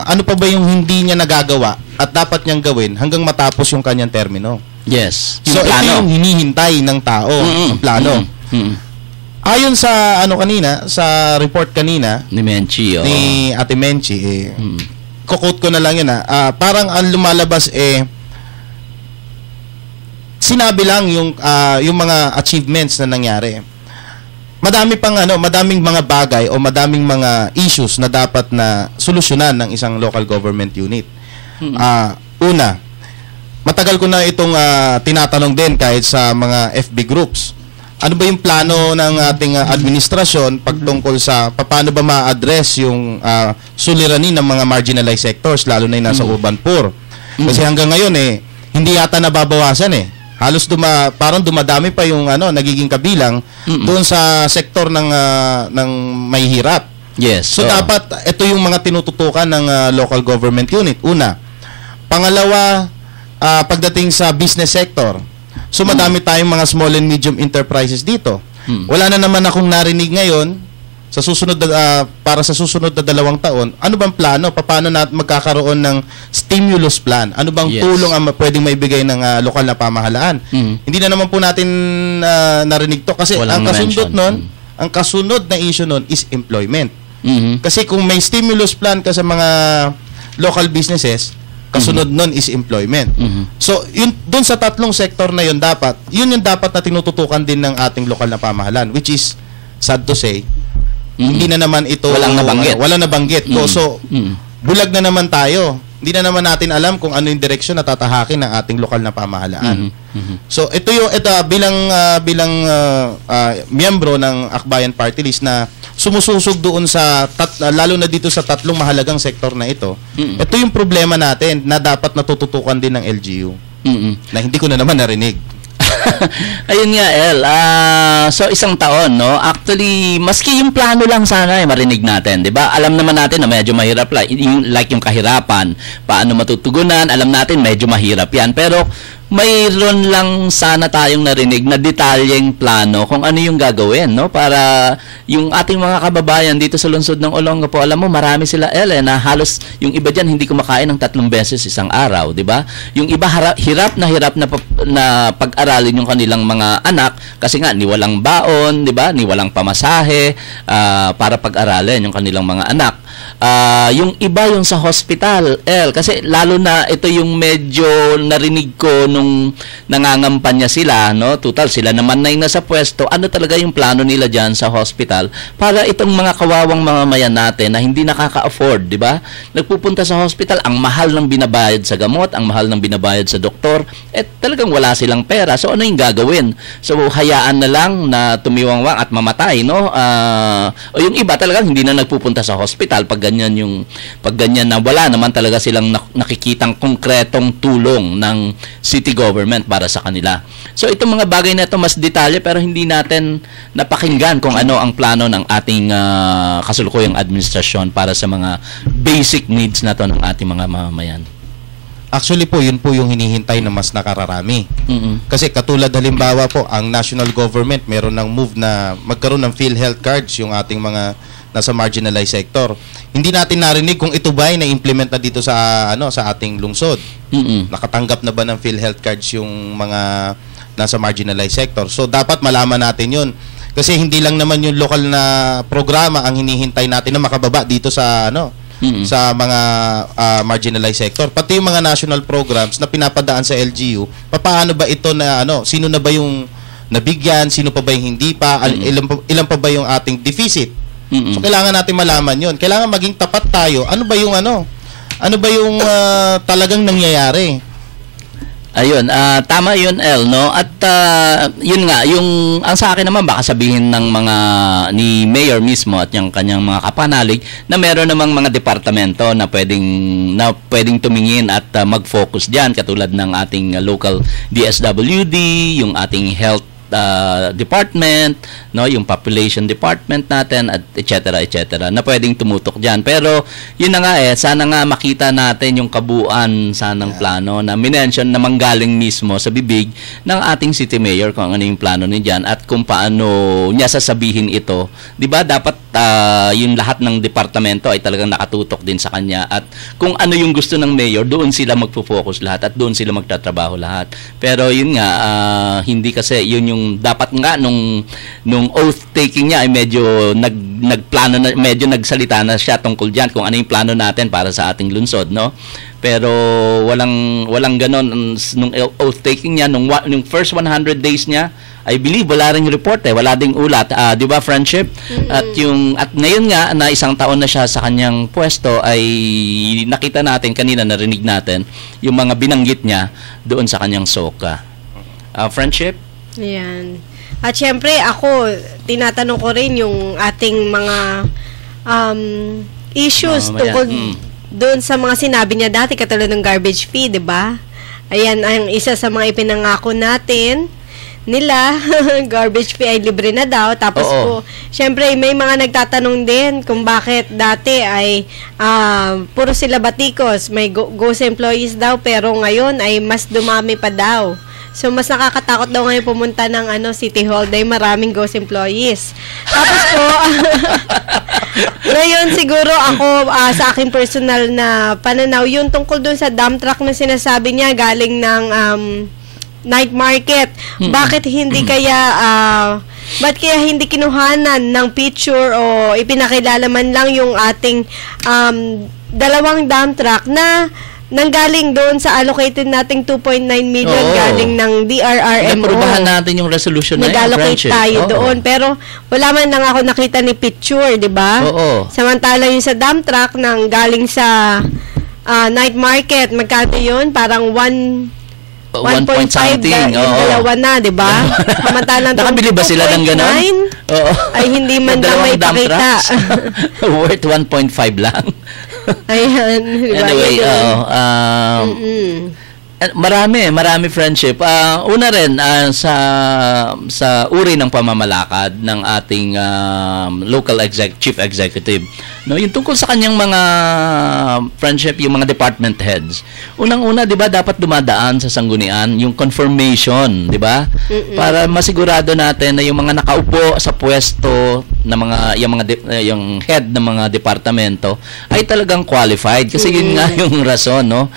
ano pa ba yung hindi niya nagagawa at dapat niyang gawin hanggang matapos yung kanyang termino. Yes. So ito yung hinihintay ng tao, ang plano. Ayon sa kanina, sa report kanina ni Menchi, ni Ate Menchi, quote ko na lang yun parang ang lumalabas sinabi lang yung mga achievements na nangyari. Madaming mga bagay o madaming mga issues na dapat na solusyonan ng isang local government unit. Una, matagal ko na itong tinatanong din kahit sa mga FB groups. Ano ba yung plano ng ating administrasyon pagtungkol sa paano ba ma-address yung suliranin ng mga marginalized sectors, lalo na yung nasa urban poor? Kasi hanggang ngayon hindi yata nababawasan halos parang dumadami pa yung nagiging kabilang doon sa sektor ng mahihirap. Yes. So dapat ito yung mga tinututukan ng local government unit. Una. Pangalawa, pagdating sa business sector. So madami tayong mga small and medium enterprises dito. Wala na naman akong narinig ngayon sa susunod para sa susunod na 2 taon. Ano bang plano? Paano natin magkakaroon ng stimulus plan? Ano bang tulong ang pwedeng maibigay ng lokal na pamahalaan? Hindi na naman po natin narinig to kasi ang kasunod na issue nun is employment. Kasi kung may stimulus plan ka sa mga local businesses, kasunod nun is employment. So, dun sa 3 sektor na yun yung dapat na tinututukan din ng ating lokal na pamahalaan, which is, sad to say, hindi na naman ito walang nabanggit. So bulag na naman tayo. Hindi na naman natin alam kung ano yung direksyon na tatahakin ng ating lokal na pamahalaan. So ito bilang miyembro ng Akbayan Party List na sumususog doon sa lalo na dito sa 3 mahalagang sektor na ito. Ito yung problema natin na dapat natututukan din ng LGU. Na hindi ko na naman narinig. Ayun nga, El. So, isang taon, no? Actually, maski yung plano lang sana marinig natin, di ba? Alam naman natin na medyo mahirap like yung kahirapan, paano matutugunan, alam natin medyo mahirap yan. Pero, mayroon lang sana tayong narinig na detalyeng plano kung ano yung gagawin, no? Para yung ating mga kababayan dito sa lungsod ng Olongapo, alam mo, marami sila, El, na halos yung iba dyan hindi kumakain ng 3 beses isang araw, di ba? Yung iba hirap na pag-aralin yung kanilang mga anak kasi nga ni walang baon, di ba? Ni walang pamasahe para pag-aralin yung kanilang mga anak. Yung iba yung sa hospital, El, kasi lalo na ito yung medyo narinig ko nung nangangampanya sila, no? Total, sila naman na yung nasa pwesto. Ano talaga yung plano nila dyan sa hospital para itong mga kawawang mamamayan natin na hindi nakaka-afford, di ba? Nagpupunta sa hospital, ang mahal ng binabayad sa gamot, ang mahal ng binabayad sa doktor, talagang wala silang pera. So, ano yung gagawin? So, hayaan na lang na tumiwangwang at mamatay, no? O yung iba talagang hindi na nagpupunta sa hospital pag ganyan na wala naman talaga silang nakikitang konkretong tulong ng city government para sa kanila. So itong mga bagay na ito mas detalye pero hindi natin napakinggan kung ano ang plano ng ating kasulukuyang administrasyon para sa mga basic needs na to ng ating mga mamamayan. Actually po, yun po yung hinihintay na mas nakararami. Kasi katulad halimbawa po, ang national government meron ng move na magkaroon ng PhilHealth cards yung ating mga nasa marginalized sector. Hindi natin narinig kung ito ba ay na-implement na dito sa sa ating lungsod. Nakatanggap na ba ng PhilHealth cards yung mga nasa marginalized sector? So dapat malaman natin 'yun. Kasi hindi lang naman yung lokal na programa ang hinihintay natin na makababa dito sa sa mga marginalized sector. Pati yung mga national programs na pinapadaan sa LGU, paano ba ito na sino na ba yung nabigyan, sino pa ba yung hindi pa, ilan pa ba yung ating deficit. So kailangan natin malaman 'yon. Kailangan maging tapat tayo. Ano ba yung talagang nangyayari? Ayun, tama yun, El, no? At yun nga, ang sa akin naman, baka sabihin ng mga ni Mayor mismo at yung kanyang mga kapanalig na meron namang mga departamento na pwedeng tumingin at mag-focus diyan, katulad ng ating local DSWD, yung ating health department, no, yung population department natin, at etc. na pwedeng tumutok diyan. Pero yun na nga sana nga makita natin yung kabuuan sanang plano na minention na manggaling mismo sa bibig ng ating city mayor kung ano yung plano niya diyan at kung paano niya sasabihin ito. 'Di ba? Dapat yung lahat ng departamento ay talagang nakatutok din sa kanya, at kung ano yung gusto ng mayor, doon sila magfo-focus lahat at doon sila magtatrabaho lahat. Pero yun nga, hindi kasi yun yung dapat nga nung oath taking niya ay medyo nagplano na, medyo nagsalita na siya tungkol diyan kung ano yung plano natin para sa ating lungsod, no? Pero walang ganon nung oath taking niya nung first 100 days niya. I believe wala ring report wala ding ulat, 'di ba, Friendship? At ngayon nga na isang taon na siya sa kanyang pwesto ay nakita natin kanina, narinig natin yung mga binanggit niya doon sa kanyang SOCA. Friendship? Yan. At syempre ako, tinatanong ko rin yung ating mga issues tungkol doon sa mga sinabi niya dati, katulad ng garbage fee, 'di ba? Ayan ang isa sa mga ipinangako natin nila. Garbage fee ay libre na daw. Tapos po, syempre may mga nagtatanong din kung bakit dati ay puro sila batikos, may ghost employees daw, pero ngayon ay mas dumami pa daw. So, mas nakakatakot daw ngayon pumunta ng City Hall dahil maraming ghost employees. Tapos po, ngayon siguro ako, sa aking personal na pananaw, yung tungkol dun sa dump truck na sinasabi niya galing ng night market. Bakit hindi ba't kaya hindi kinuhanan ng picture o ipinakilala man lang yung ating dalawang dump truck na nanggaling doon sa allocated nating 2.9 million galing ng DRRMO. Naprubahan natin yung resolution na yun. Nag-allocate tayo doon. Pero wala man lang ako nakita ni picture, di ba? Samantala yung sa dump truck nang galing sa night market, magkano yun? Parang 1.5 something. Yung dalawa na, di ba? Samantalang nakabili ba sila ng gano'n? Ay hindi man lang may pakita. Worth 1.5 lang. Ayan. Anyway, marami Friendship. Una rin sa uri ng pamamalakad ng ating local chief executive. No, yung tungkol sa kanyang mga Friendship, yung mga department heads. Unang-una, 'di ba, dapat dumadaan sa sanggunian yung confirmation, 'di ba? Para masigurado natin na yung mga nakaupo sa pwesto na yung head ng mga departamento ay talagang qualified, kasi yun nga yung rason, no?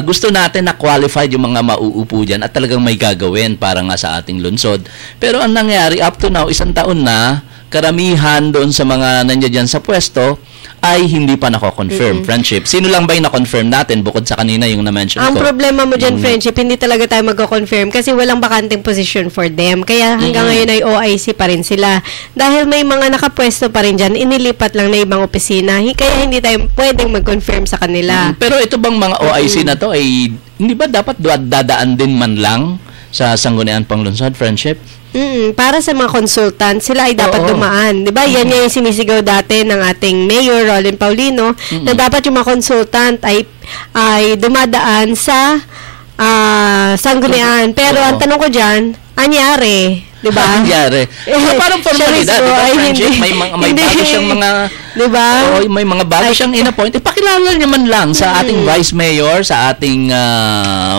Gusto natin na qualified yung mga mauupo diyan at talagang may gagawin para nga sa ating lungsod. Pero ang nangyari up to now, isang taon na, karamihan doon sa mga nandiyan sa pwesto ay hindi pa nako-confirm. Friendship, sino lang ba yung na-confirm natin bukod sa kanina yung na-mention ko? Ang problema mo dyan, Friendship, hindi talaga tayo magko-confirm kasi walang bakanting position for them. Kaya hanggang ngayon ay OIC pa rin sila. Dahil may mga nakapwesto pa rin dyan, inilipat lang na ibang opisina. Kaya hindi tayo pwedeng mag-confirm sa kanila. Pero ito bang mga OIC na to ay hindi ba dapat dadaan din man lang sa sanggunian panglungsod, Friendship? Para sa mga consultant, sila ay dapat dumaan. 'Di ba? Yan yung sinisigaw dati ng ating Mayor Roland Paulino, na dapat yung mga consultant ay dumadaan sa sanggunian. Pero ang tanong ko diyan, anyari, 'di ba? Anyari. Parang formalidad, Friendship, may bago siyang mga, 'di ba? May mga bago siyang in-appoint. Ipakilala niya man lang sa ating vice mayor, sa ating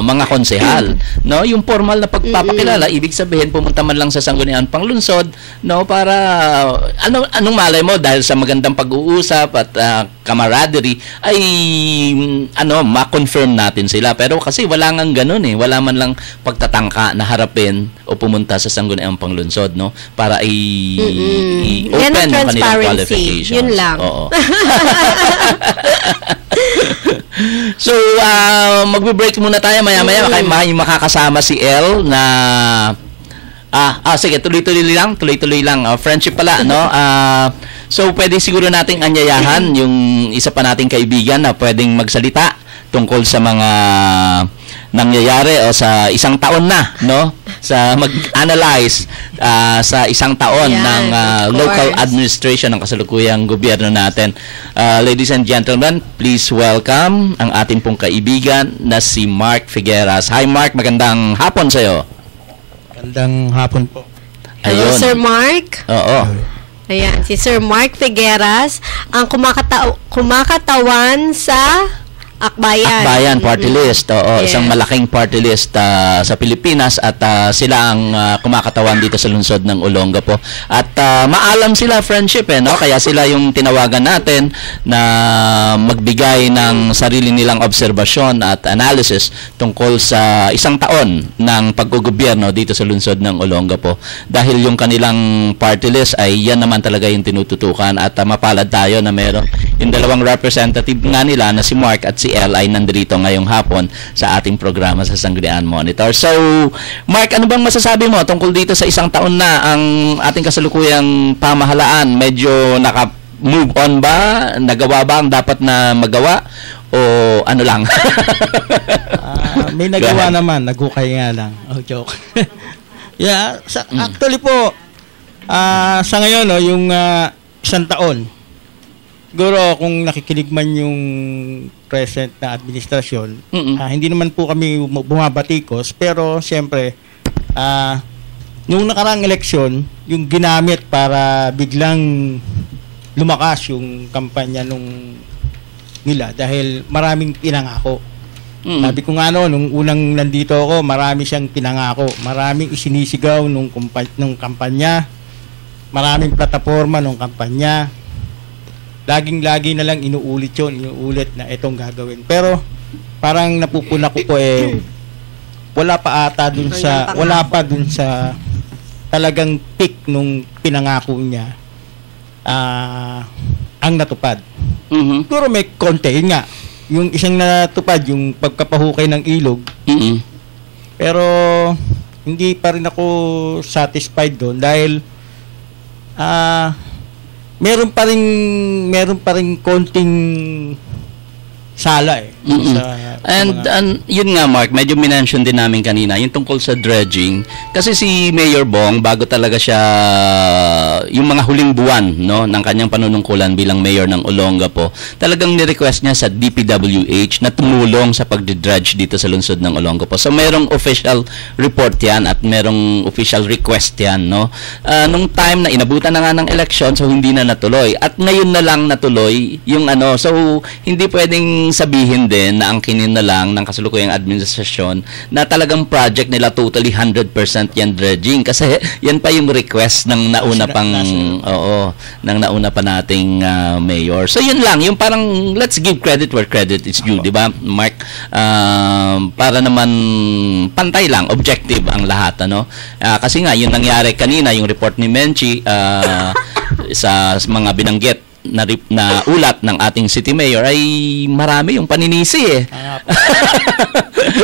mga konsehal, no? Yung formal na pagpapakilala, ibig sabihin pumunta man lang sa sanggunian panglungsod, no, para anong malay mo dahil sa magandang pag-uusap at camaraderie ay ma-confirm natin sila. Pero kasi wala nang ganun wala man lang pagtatangka na harapin o pumunta sa Sangguniang Panglungsod, no, para i-open yung kanilang qualifications. Yun lang. Oo. So, magbe-break muna tayo maya-maya. May makakasama si El na sige, tuloy-tuloy lang. Friendship pala, no? So, pwede siguro nating anyayahan yung isa pa nating kaibigan na pwedeng magsalita tungkol sa mga nangyayari o sa isang taon na, no? Sa mag-analyze sa isang taon ng local administration ng kasalukuyang gobyerno natin. Ladies and gentlemen, please welcome ang ating pong kaibigan na si Mark Figueras. Hi Mark, magandang hapon sa'yo. Magandang hapon po. Hello, Sir Mark. Oo. Ayan, si Sir Mark Figueras, ang kumakatawan sa Akbayan party list. Oo, Yes. isang malaking party list sa Pilipinas at sila ang kumakatawan dito sa lungsod ng Olongapo. At maalam sila, friendship, no? Kaya sila yung tinawagan natin na magbigay ng sarili nilang obserbasyon at analysis tungkol sa isang taon ng paggogobyerno dito sa lungsod ng Olongapo. Dahil yung kanilang party list ay yan naman talaga yung tinututukan at mapalad tayo na meron yung dalawang representative nga nila na si Mark at si El ay nandito ngayong hapon sa ating programa sa Sangguniang Monitor. So, Mark, ano bang masasabi mo tungkol dito sa isang taon na ang ating kasalukuyang pamahalaan? Medyo naka-move on ba? Nagawa ba ang dapat na magawa? O ano lang? May nagawa naman, nagukay nga lang. Oh, joke. Actually po, sa ngayon, yung isang taon, siguro kung nakikinig man yung present na administrasyon, hindi naman po kami bumabatikos, pero siyempre, nung nakaraang eleksyon, yung ginamit para biglang lumakas yung kampanya nila dahil maraming pinangako. Sabi ko nga nung unang nandito ako, marami siyang pinangako, maraming isinisigaw nung kampanya, maraming plataforma nung kampanya. Laging-lagi na lang inuulit na itong gagawin. Pero parang napupuna ko po wala pa dun sa talagang peak nung pinangako niya ang natupad. Siguro may konti, yun nga. Yung isang natupad, yung pagkapahukay ng ilog. Pero hindi pa rin ako satisfied doon dahil meron pa ring konting sala And yun nga Mark, medyo minention din namin kanina yung tungkol sa dredging kasi si Mayor Bong bago talaga siya yung mga huling buwan ng kanyang panunungkulan bilang mayor ng Olongapo, talagang ni-request niya sa DPWH na tumulong sa pagdredge dito sa lungsod ng Olongapo. So merong official report yan at merong official request yan, nung time na inabutan na nga ng election, so hindi na natuloy at ngayon na lang natuloy yung so hindi pwedeng sabihin din na ang kinin na lang ng kasalukuyang administrasyon na talagang project nila totally 100% yan dredging kasi yan pa yung request ng nauna pa nating mayor. So yun lang, yung parang let's give credit where credit is due, di ba Mark? Para naman pantay lang, objective ang lahat, kasi nga yung nangyari kanina, yung report ni Menchi sa mga binanggit na ulat ng ating city mayor ay marami yung paninisi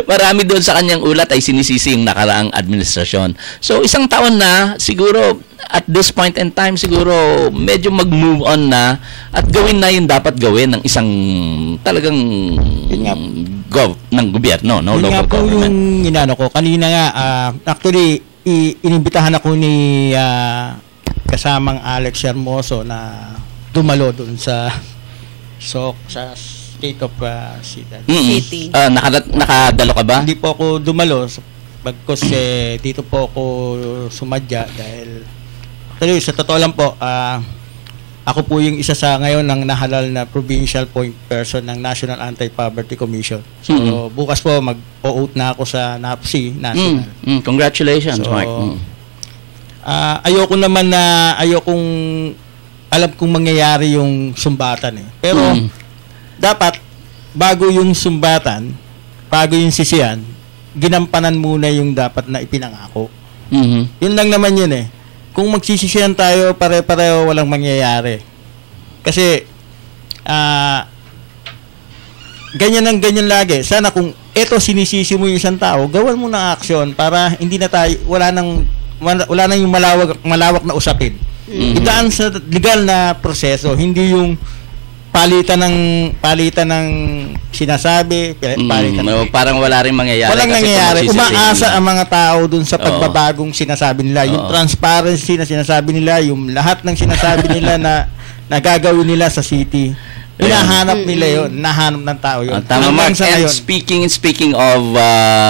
marami doon sa kanyang ulat ay sinisisi yung nakaraang administrasyon. So isang taon na siguro at this point in time siguro medyo mag-move on na at gawin na yung dapat gawin ng isang talagang ng gobyerno, local government. Yung inano ko kanina nga, actually inimbitahan ako ni kasamang Alex Hermoso na dumalo doon sa State of City. Nakadalo ka ba? Hindi po ako dumalo bagkus dito po ako sumadya dahil sa totoo lang po, ako po yung isa sa ngayon ng nahalal na provincial point person ng National Anti-Poverty Commission. So bukas po mag-o-oath na ako sa NAPSI National. Congratulations, Mark. Ayokong alam kong mangyayari yung sumbatan eh. Pero dapat bago yung sumbatan, bago yung sisihan, ginampanan muna yung dapat na ipinangako. Yun lang naman yun eh. Kung magsisisihan tayo, pare-pareho walang mangyayari. Kasi ganyan ang ganyan lagi. Sana kung eto sinisisi mo yung isang tao, gawan mo ng aksyon para hindi na tayo, wala nang yung malawak na usapin. Idaan sa legal na proseso, hindi yung palitan ng sinasabi, parang wala rin mangyayari. Walang nangyayari. Umaasa ang mga tao dun sa pagbabagong sinasabi nila. Yung transparency na sinasabi nila, yung lahat ng sinasabi nila na nagagawin nila sa city. Hinahanap nila yun. Nahanap ng tao yun. Tama, Mark. And speaking of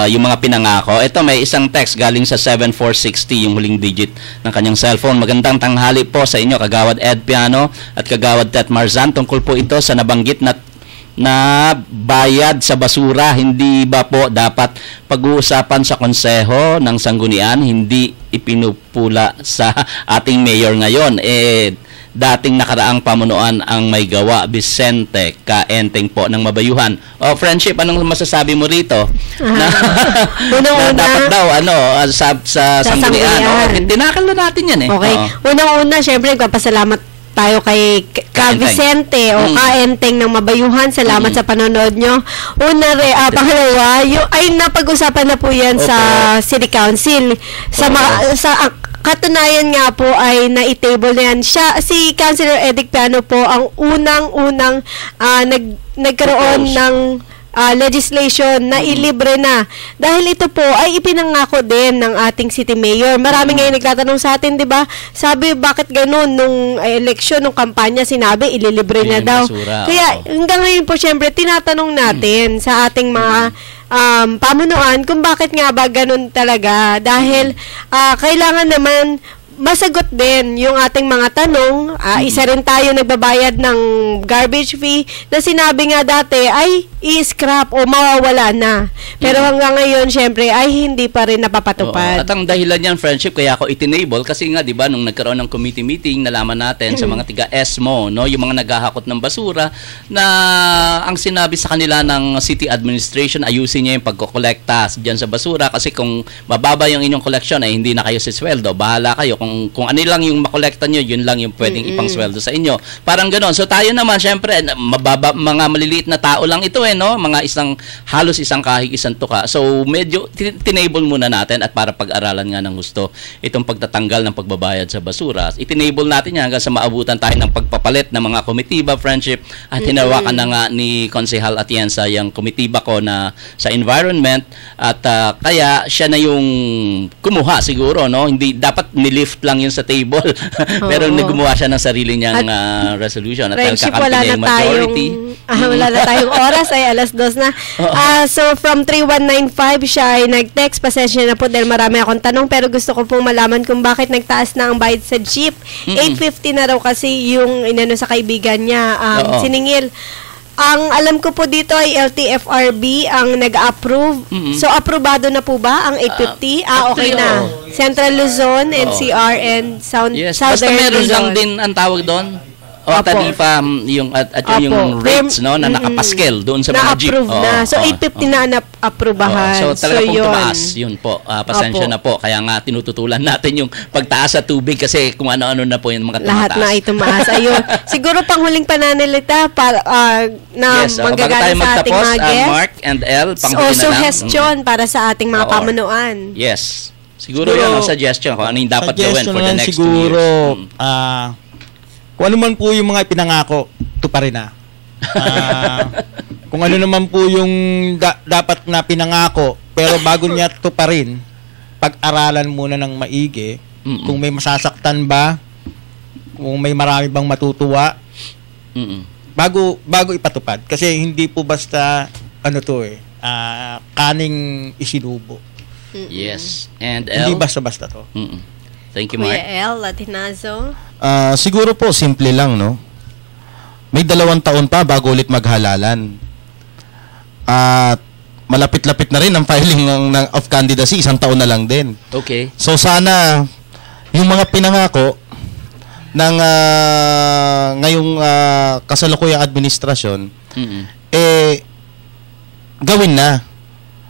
yung mga pinangako, ito may isang text galing sa 7460, yung huling digit ng kanyang cellphone. Magandang tanghali po sa inyo, Kagawad Ed Piano at Kagawad Tet Marzan. Tungkol po ito sa nabanggit na bayad sa basura. Hindi ba po dapat pag-uusapan sa konseho ng sanggunian, hindi ipinupula sa ating mayor ngayon? Dating nakaraang pamunuan ang may gawa. Vicente Kaenteng po ng Mabayuhan. Friendship, anong masasabi mo rito? Na dapat daw sa sanggunian. Tinakal na natin yan eh. Okay. Unang-una, syempre nagpapasalamat tayo kay Vicente o Kaenteng ng Mabayuhan. Salamat sa panonood nyo. Pangalawa, ay napag-usapan na po yan sa City Council. Sa katunayan nga po ay na-table na yan. Si Councilor Edic Piano po ang unang-unang nagkaroon ng legislation na ilibre na. Dahil ito po ay ipinangako din ng ating city mayor. Marami ngayon nagtatanong sa atin, di ba? Sabi, bakit ganun? Nung eleksyon, nung kampanya, sinabi, ililibre na daw. Kaya hanggang ngayon po, syempre, tinatanong natin sa ating mga pamunuan kung bakit nga ba ganun talaga. Dahil kailangan naman masagot din yung ating mga tanong. Isa rin tayo nagbabayad ng garbage fee na sinabi nga dati ay i-scrap o mawawala na. Pero hanggang ngayon, syempre, ay hindi pa rin napapatupad. At ang dahilan yan, friendship, kaya ako itinable kasi nga, di ba, nung nagkaroon ng committee meeting, nalaman natin sa mga tiga-ESMO, no, yung mga naghahakot ng basura, na ang sinabi sa kanila ng city administration, ayusin niya yung pagkokolekta dyan sa basura kasi kung mababa yung inyong collection ay hindi na kayo sisweldo. Bahala kayo. Kung ano lang yung makolekta nyo, yun lang yung pwedeng ipang sweldo sa inyo. Parang gano'n. So tayo naman, syempre, mga maliliit na tao lang ito no? Mga halos isang kahig, isang tuka. So medyo tinable muna natin at para pag-aralan nga ng gusto itong pagtatanggal ng pagbabayad sa basura. Itinable natin yan hanggang sa maabutan tayo ng pagpapalit ng mga komitiba, friendship, at hinawakan na nga ni Konsehal Atienza yung komitiba ko na sa environment at kaya siya na yung kumuha siguro, no? Hindi dapat nilift lang yun sa table. Pero gumawa siya ng sarili niyang resolution at friendship, wala na tayong oras ay 2:00 na. So from 3195 siya ay nag-text. Pasensya na po dahil marami akong tanong pero gusto ko pong malaman kung bakit nagtaas na ang bayad sa jeep. 850 na raw kasi yung inano sa kaibigan niya siningil. Ang alam ko po dito ay LTFRB ang nag-approve. So, aprobado na po ba ang 850? Okay na. Central Luzon, NCR, and Southern Basta meron lang din ang tawag doon. Tarifa yung yung rates no na nakapaskel doon sa mga jeep. Na-approve na. So 850 na na-aprobahan. So talaga pong tumaas. Yun po. Pasensya na po. Kaya nga tinututulan natin yung pagtaas sa tubig kasi kung ano-ano na po yung mga tumataas. Lahat na ay tumaas. Ayun. Siguro panghuling pananalita para na manggagaling sa ating mga guests. Mark and El, panghuli na lang. Suggestion para sa ating mga pamunuan. Yes. Siguro yan ang suggestion kung ano yung dapat gawin for the next 2 years. Siguro, kung ano man po yung mga ipinangako, tuparin na. Kung ano naman po yung dapat na pinangako, pero bago niya tuparin, pag-aralan muna ng maigi, kung may masasaktan ba, kung may marami bang matutuwa, bago ipatupad. Kasi hindi po basta, kaning isinubo. Yes. And hindi basta-basta to. Thank you, Mark. Kuya El Latinazo. Siguro po, simple lang, no? May 2 taon pa bago ulit maghalalan. At malapit-lapit na rin ang filing of candidacy, 1 taon na lang din. Okay. So sana, yung mga pinangako, ng ngayong kasalukuyang administrasyon, gawin na.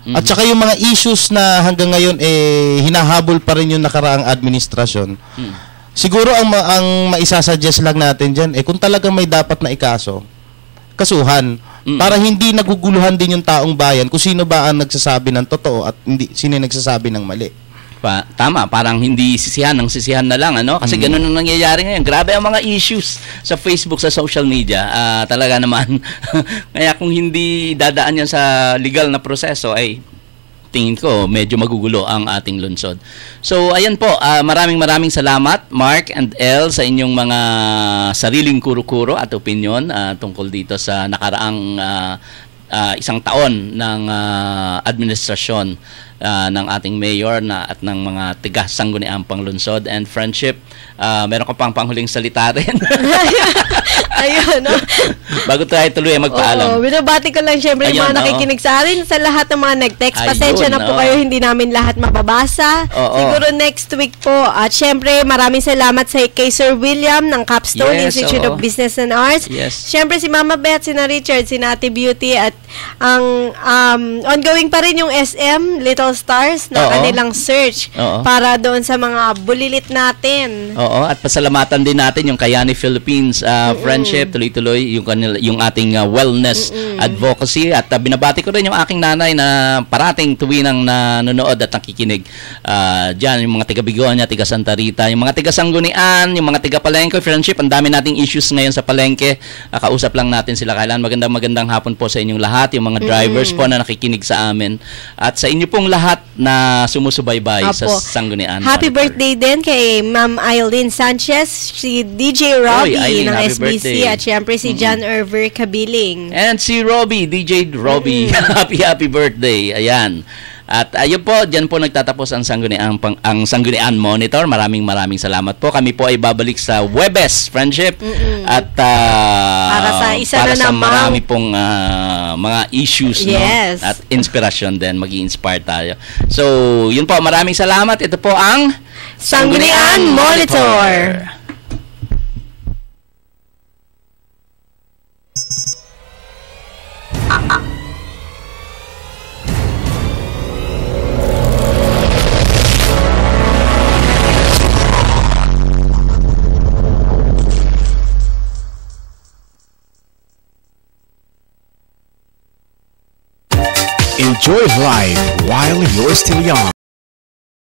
At saka yung mga issues na hanggang ngayon hinahabol pa rin yung nakaraang administrasyon. Siguro ang maisasuggest lang natin diyan kung talagang may dapat na ikaso, kasuhan para hindi naguguluhan din yung taong bayan kung sino ba ang nagsasabi ng totoo at sino yung nagsasabi ng mali. Tama, parang hindi sisihan na lang, ano? Kasi ganun ang nangyayari ngayon. Grabe ang mga issues sa Facebook, sa social media. Talaga naman. Kaya kung hindi dadaan yan sa legal na proseso, ay tingin ko medyo magugulo ang ating lungsod. So, ayan po. Maraming salamat, Mark and Elle, sa inyong mga sariling kuro-kuro at opinion tungkol dito sa nakaraang isang taon ng administrasyon ng ating mayor at ng mga tiga-sangguniang panglungsod and friendship. Meron ka pang panghuling salita rin. Ayun, no? Bago tayo tuloy magpaalam. Oo, binabati ko lang syempre yung mga nakikinig sa akin, sa lahat ng mga nag-text. Pasensya na po kayo, hindi namin lahat mababasa. Siguro next week po. At syempre, maraming salamat kay Sir William ng Capstone Institute of Business and Arts. Syempre si Mama Beth, si Richard, si Ate Beauty, at ang ongoing pa rin yung SM, Little Stars, na kanilang search para doon sa mga bulilit natin. At pasalamatan din natin yung Kayani Philippines friendship, tuloy-tuloy yung ating wellness advocacy, at binabati ko rin yung aking nanay na parating tuwinang nanonood at nakikinig dyan, yung mga taga-Bigonya, taga Santa Rita, yung mga taga-Sanggunian, yung mga taga-Palengke friendship. Ang dami nating issues ngayon sa Palengke. Kausap lang natin sila kailan. Magandang hapon po sa inyong lahat, yung mga drivers po na nakikinig sa amin, at sa inyo pong lahat na sumusubaybay sa Sanggunian. Happy birthday din kay Ma'am Eileen Sanchez, si DJ Robbie ng SBC, at syempre si John Erver Kabiling. And si Robbie, DJ Robbie. Happy birthday. Ayan. At ayun po, diyan po nagtatapos ang Sanggunian Monitor. Maraming salamat po. Kami po ay babalik sa Webes Friendship. At para sa marami pong mga issues, no? At inspirasyon din. Mag-i-inspire tayo. So, yun po. Maraming salamat. Ito po ang Sanggunian Monitor. Enjoy life while you're still young.